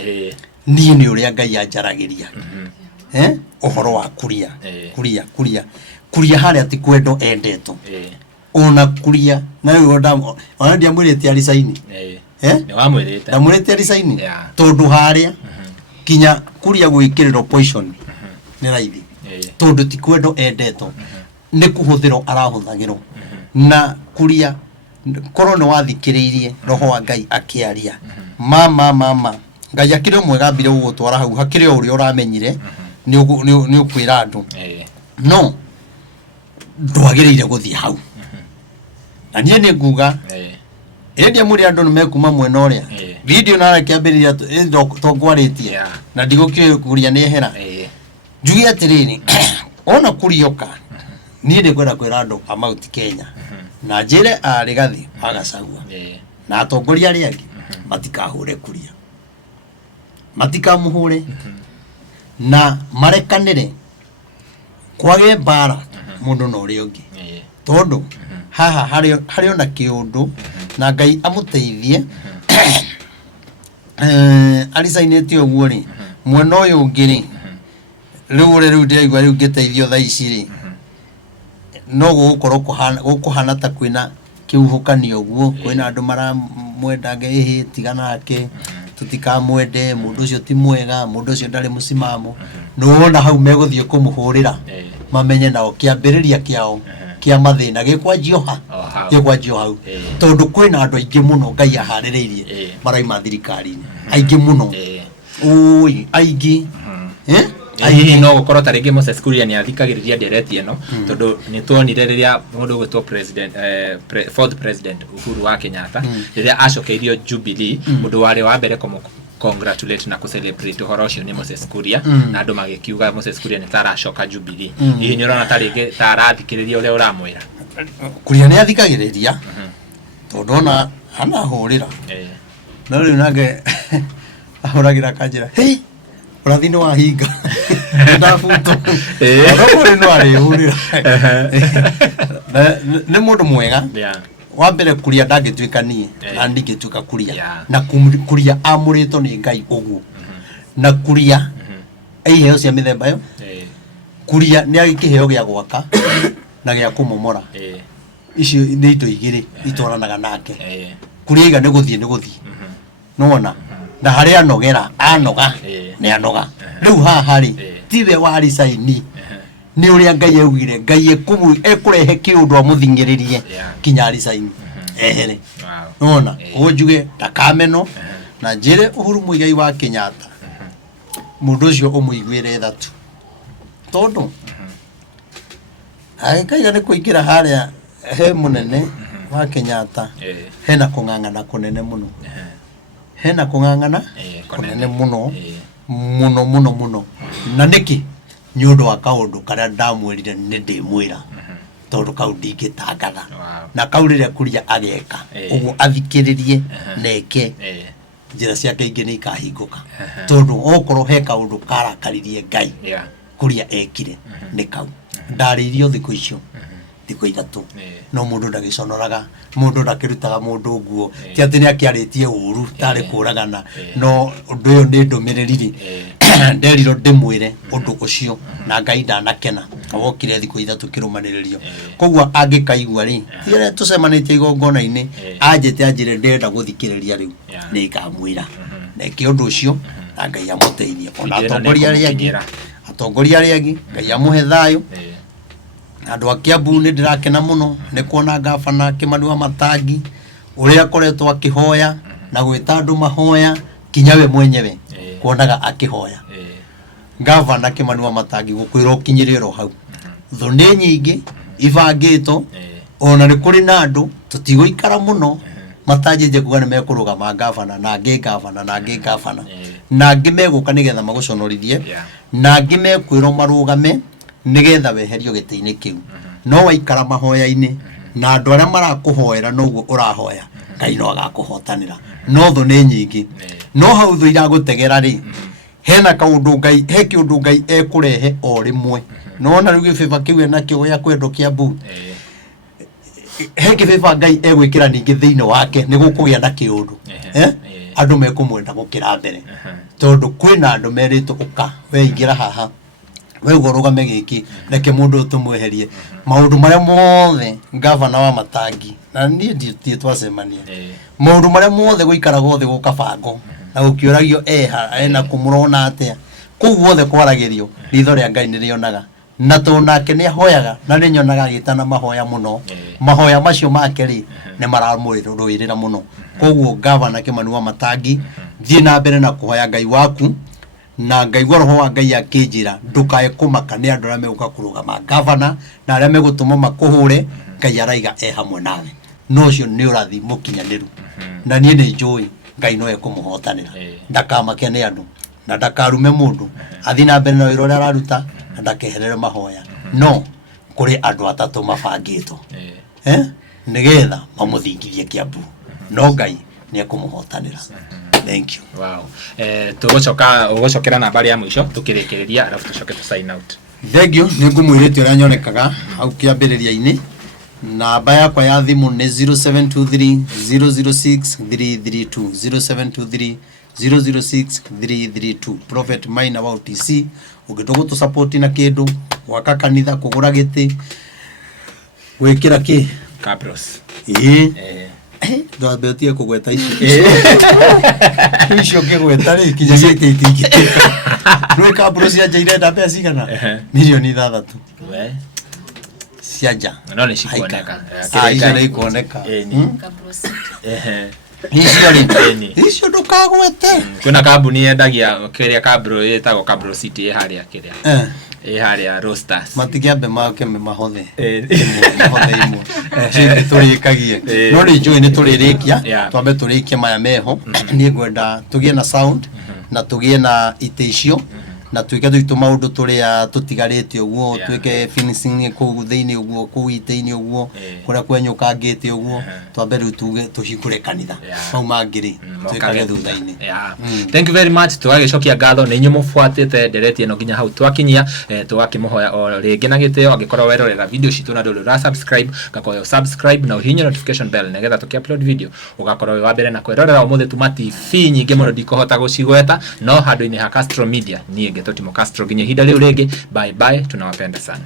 niĩ nĩ ũrĩa Ngai anjaragĩria ũhoro wa Kuria harĩa ti kwendo endetwo ona Kuria na ona ndiamwĩrĩte arisaini nĩ wamwĩrĩte ndamwĩrĩte arisaini tondũ harĩa kinya Kuria gwĩkĩrĩrwo poison nĩ raithi tondũ ti kwendo endetwo nä kå hå thä ro arahå thagä na Kuria korwo nä wathikĩrĩirie roho wa Ngai akĩaria mama Ngai akĩrĩ mwega mbire gå twara hau hakĩrĩ o ũrĩa ũramenyire nĩ ũkwĩra andũ no ndwagĩrĩire gũthiĩ hau na niĩ nĩ nguga ĩndĩ mũrĩ andũ nĩ mekuma mwena ũrĩa video na kĩambĩrĩria tongwarĩtie na ndigũkĩũĩ Kuria nĩ ehera njuge atĩrĩrĩ ona Kurioka niĩ nĩ kwenda kwĩra andũ a Mount Kenya na njĩre arĩ gathi agacagua na atongoria arĩa angĩ matikahũre Kuria matikamũhũre na marekanĩre kwage mbara mũndũ na ũrĩa ũngĩ tondũ haha harĩ ona kĩũndũ na Ngai amũteithie aricainĩtie ũguo rĩ mwena ũyũ ũngĩ rĩ rĩu ndĩraigua rĩu ngĩteithio thaa ici rĩ no gũkũhana ta kwĩna kĩhuhũkanio ũguo kwĩna andũ maramwenda Ngai tiga nake tutikamwende mũndũ ũcio ti mwega mũndũ ũcio ndarĩ mũsimamo nona hau megũthiĩ kũmũhũrĩra mamenye nao kĩambĩrĩria kĩao kĩa mathĩna gĩkwanjio hau tondũ kwĩna andũ aingĩ mũno Ngai aharĩrĩirie maraima thirikari-inĩ aingĩ mũno aingĩ hihi no gũkorwo ta rĩngĩ Moses Kuria nĩ athikagĩrĩria ndereti ĩno tondũ nĩ tuonire rĩrĩa mũndũ ũgwĩtwo fourth president Uhuru wa Kenyatta rĩrĩa acokeirio Jubilee mũndũ warĩ wa mbere congratulate na celebrate ũhoro ũcio nĩ Moses Kuria na andũ magĩkiuga Moses Kuria nĩ taracoka Jubilee hihi nĩ ũrona ta rĩngĩ tarathikĩrĩria ũrĩa ũramwĩra Kuria nĩ athikagĩrĩria tondũ ona anahũrĩra no rĩu nake ahũragĩra kanjĩra ũrathi nĩ wahinga ndabuto ũrĩa nĩ warĩhũrĩra nĩ mũndũ mwega wa mbere Kuria ndangĩtuĩka niĩ na ndingĩtuĩka Kuria na Kuria amũrĩtwo nĩ Ngai ũguo na Kuria iheo cia mĩthemba yo Kuria nĩ arĩ kĩheo gĩa gwaka na gĩa kũmomora icio nĩ indo igĩrĩ itwaranaga nake Kuria iga nĩ gũthiĩ nona na harĩa anogera anoga nĩ anoga rĩu haha rĩ tiwe wari saini nĩ ũrĩa Ngai augire Ngai ekũrehe kĩũndũ amũthingĩrĩrie kinya ricaini ehere nona ũnjuge ndakameno na njĩre Uhuru Muigai wa Kenyatta mũndũ ũcio ũmũiguĩre thatu tondũ agĩkaiga nĩ kũingĩra harĩa he mũnene wa Kenyatta hena kũng'ang'ana kũnene mũno hena kũng'ang'ana kũnene mũno na nĩkĩ nĩ ũndũ wa kaũndũ karĩa ndamwĩrire nĩ ndĩmwĩra tondũ kau ndingĩtangatha na kau rĩrĩa Kuria ageka ũguo athikĩrĩrie neke njĩra ciake ingĩ nĩ ikahingũka tondũ okorwo he kaũndũ karakaririe Ngai Kuria ekire nĩ kau ndarĩirio thikũ icio thikũ ithatũ no mũndũ ndagĩconoraga mũndũ ndakĩrutaga mũndũ nguo ti atĩ nĩ akĩarĩtie ũru tarĩ kũragana no ũndũ ũyũ nĩ ndũmĩrĩri nderirwo ndĩmwĩre ũndũ ũcio na Ngai ndanakena wokire thikũ ithatũ kĩrũmanĩrĩrio koguo angĩkaigua rĩ tiarĩa tũcemanĩtie igongona-inĩ anjĩre ndĩrenda gũthikĩrĩria rĩu nĩ ngamwĩra neke ũndũ ũcio na Ngai amũteithie ona atongoria arĩa angĩ Ngai amũhe thayũ andũ a Kiambu nĩ ndĩrakena mũno nĩ kuona gavana Kĩmanũ wa Matangi ũrĩa akoretwo akĩhoya na gwĩta andũ mahoya kinya we mwenyewe kuonaga akĩhoya gavana Kĩmanũ wa Matangi gũkwĩra ũkinyĩrĩro hau thũ nĩ nyingĩ ibangĩtwo ona nĩ kũrĩ na andũ tũtigũikara mũno matanjĩje kuga nĩ mekũrũgama gavana na angĩ gavana na angĩ megũka nĩgetha magũconorithie na angĩ mekwĩrwo marũgame nĩgetha weherio gĩtĩ-inĩ kĩu no waikara mahoya-inĩ na andũ arĩa marakũhoera noguo ũrahoya Ngai no agakũhotanĩra no thũ nĩ nyingĩ no hau thũ iragũtegera rĩ hena kaũndũ Ngai he kĩũndũ Ngai ekũrehe o rĩmwe nona rĩu gĩbĩba kĩu enakĩo gĩa kwendwo Kiambu he kĩbĩba Ngai egwĩkĩra ningĩ thĩinĩ wake nĩ gũkũgĩa na kĩũndũ andũ mekũmwenda gũkĩra mbere tondũ kwĩna andũ merĩtwo ũka weingĩra haha weugo rũgame gĩkĩ reke mũndũ tũmweherie maũndũ marĩa mothe gavana wa Matangi na niĩ ndiĩ twacemania maũndũ marĩa mothe gũikara gothe gũkabango na gũkĩũragio ena kũmũrona atĩa kũu guothe kwaragĩrio ritho rĩa Ngai nĩ rĩonaga na to nake ni ahoyaga na ni nyonaga gitana mahoya muno mahoya macio make ri ni maramwirira muno koguo governor Kimani Wamatangi thie na mbere na kuhoya Ngai waku na Ngai roho wa Ngai akinjira ndukae kumaka ni andu aria meguka kurugama governor na aria megutuma makuhure Ngai araiga hamwe nawe no cio ni urathi mukinyaniru na nie ni njui Ngai no ekumuhotanira ndakamake ni andu na ndakarume mundu athi na mbere na wira uria araruta na ndakeherere mahoya no kuri andu atatu mabangitwo nigetha mamuthingithie Kiambu no Ngai ni ekumuhotanira. Thank you. Wow. Tugocokera nambari ya mwisho tukirikiria alafu tucoke tu sign out. Thank you. Ni ngumwirite uria nyonekaga au kiambiriria-ini. Namba yakwa ya thimu ni 0723 006 332 0723 006 332. Prophet Maina wa OTC ugitogo tu support na kindu gwaka kanitha kugura giti gwikira ki Cabros ndo abetia kugweta icio icio kigweta ri kinya giki rwe Cabros ya jairenda pesa cigana milioni 6 we cianja no ni cikuoneka icio ni ikuoneka Cabros icio ri icio ndukagwete kuna kambuni yendagia kiria Cabro yetagwo Cabro City haria kiria haria Roasters matikiambe make mahothe mahothe imwe cindi turikagie no ri njui ni turirikia twambe turikie maya meho ni ngwenda tugie na sound na tugie na ite icio na twike tuitu maundu turia tutigarite uguo twike finishing ku thiini uguo ku ite-ini uguo kuria kwenyukangite uguo twambe riu tuge tuhingure kanitha mau mangiri twikage thutha-ini. Thank you very much. Tugagicokia ngatho ni inyu mufuatite ndereti eno nginya hau twakinyia tugakimuhoya o ringi na giteo agikorwo werorera video citu na ndulu ra subscribe gakoyo subscribe na uhinye notification bell negetha tuki-upload video ugakorwo wa mbere na kwerorera umuthe tuma TV nyingi muno ndikohota gucigweta no handu-ini ha Castro Media ni Getotimo Castro nginya hinda riu ringi bye bye tunawapenda sana.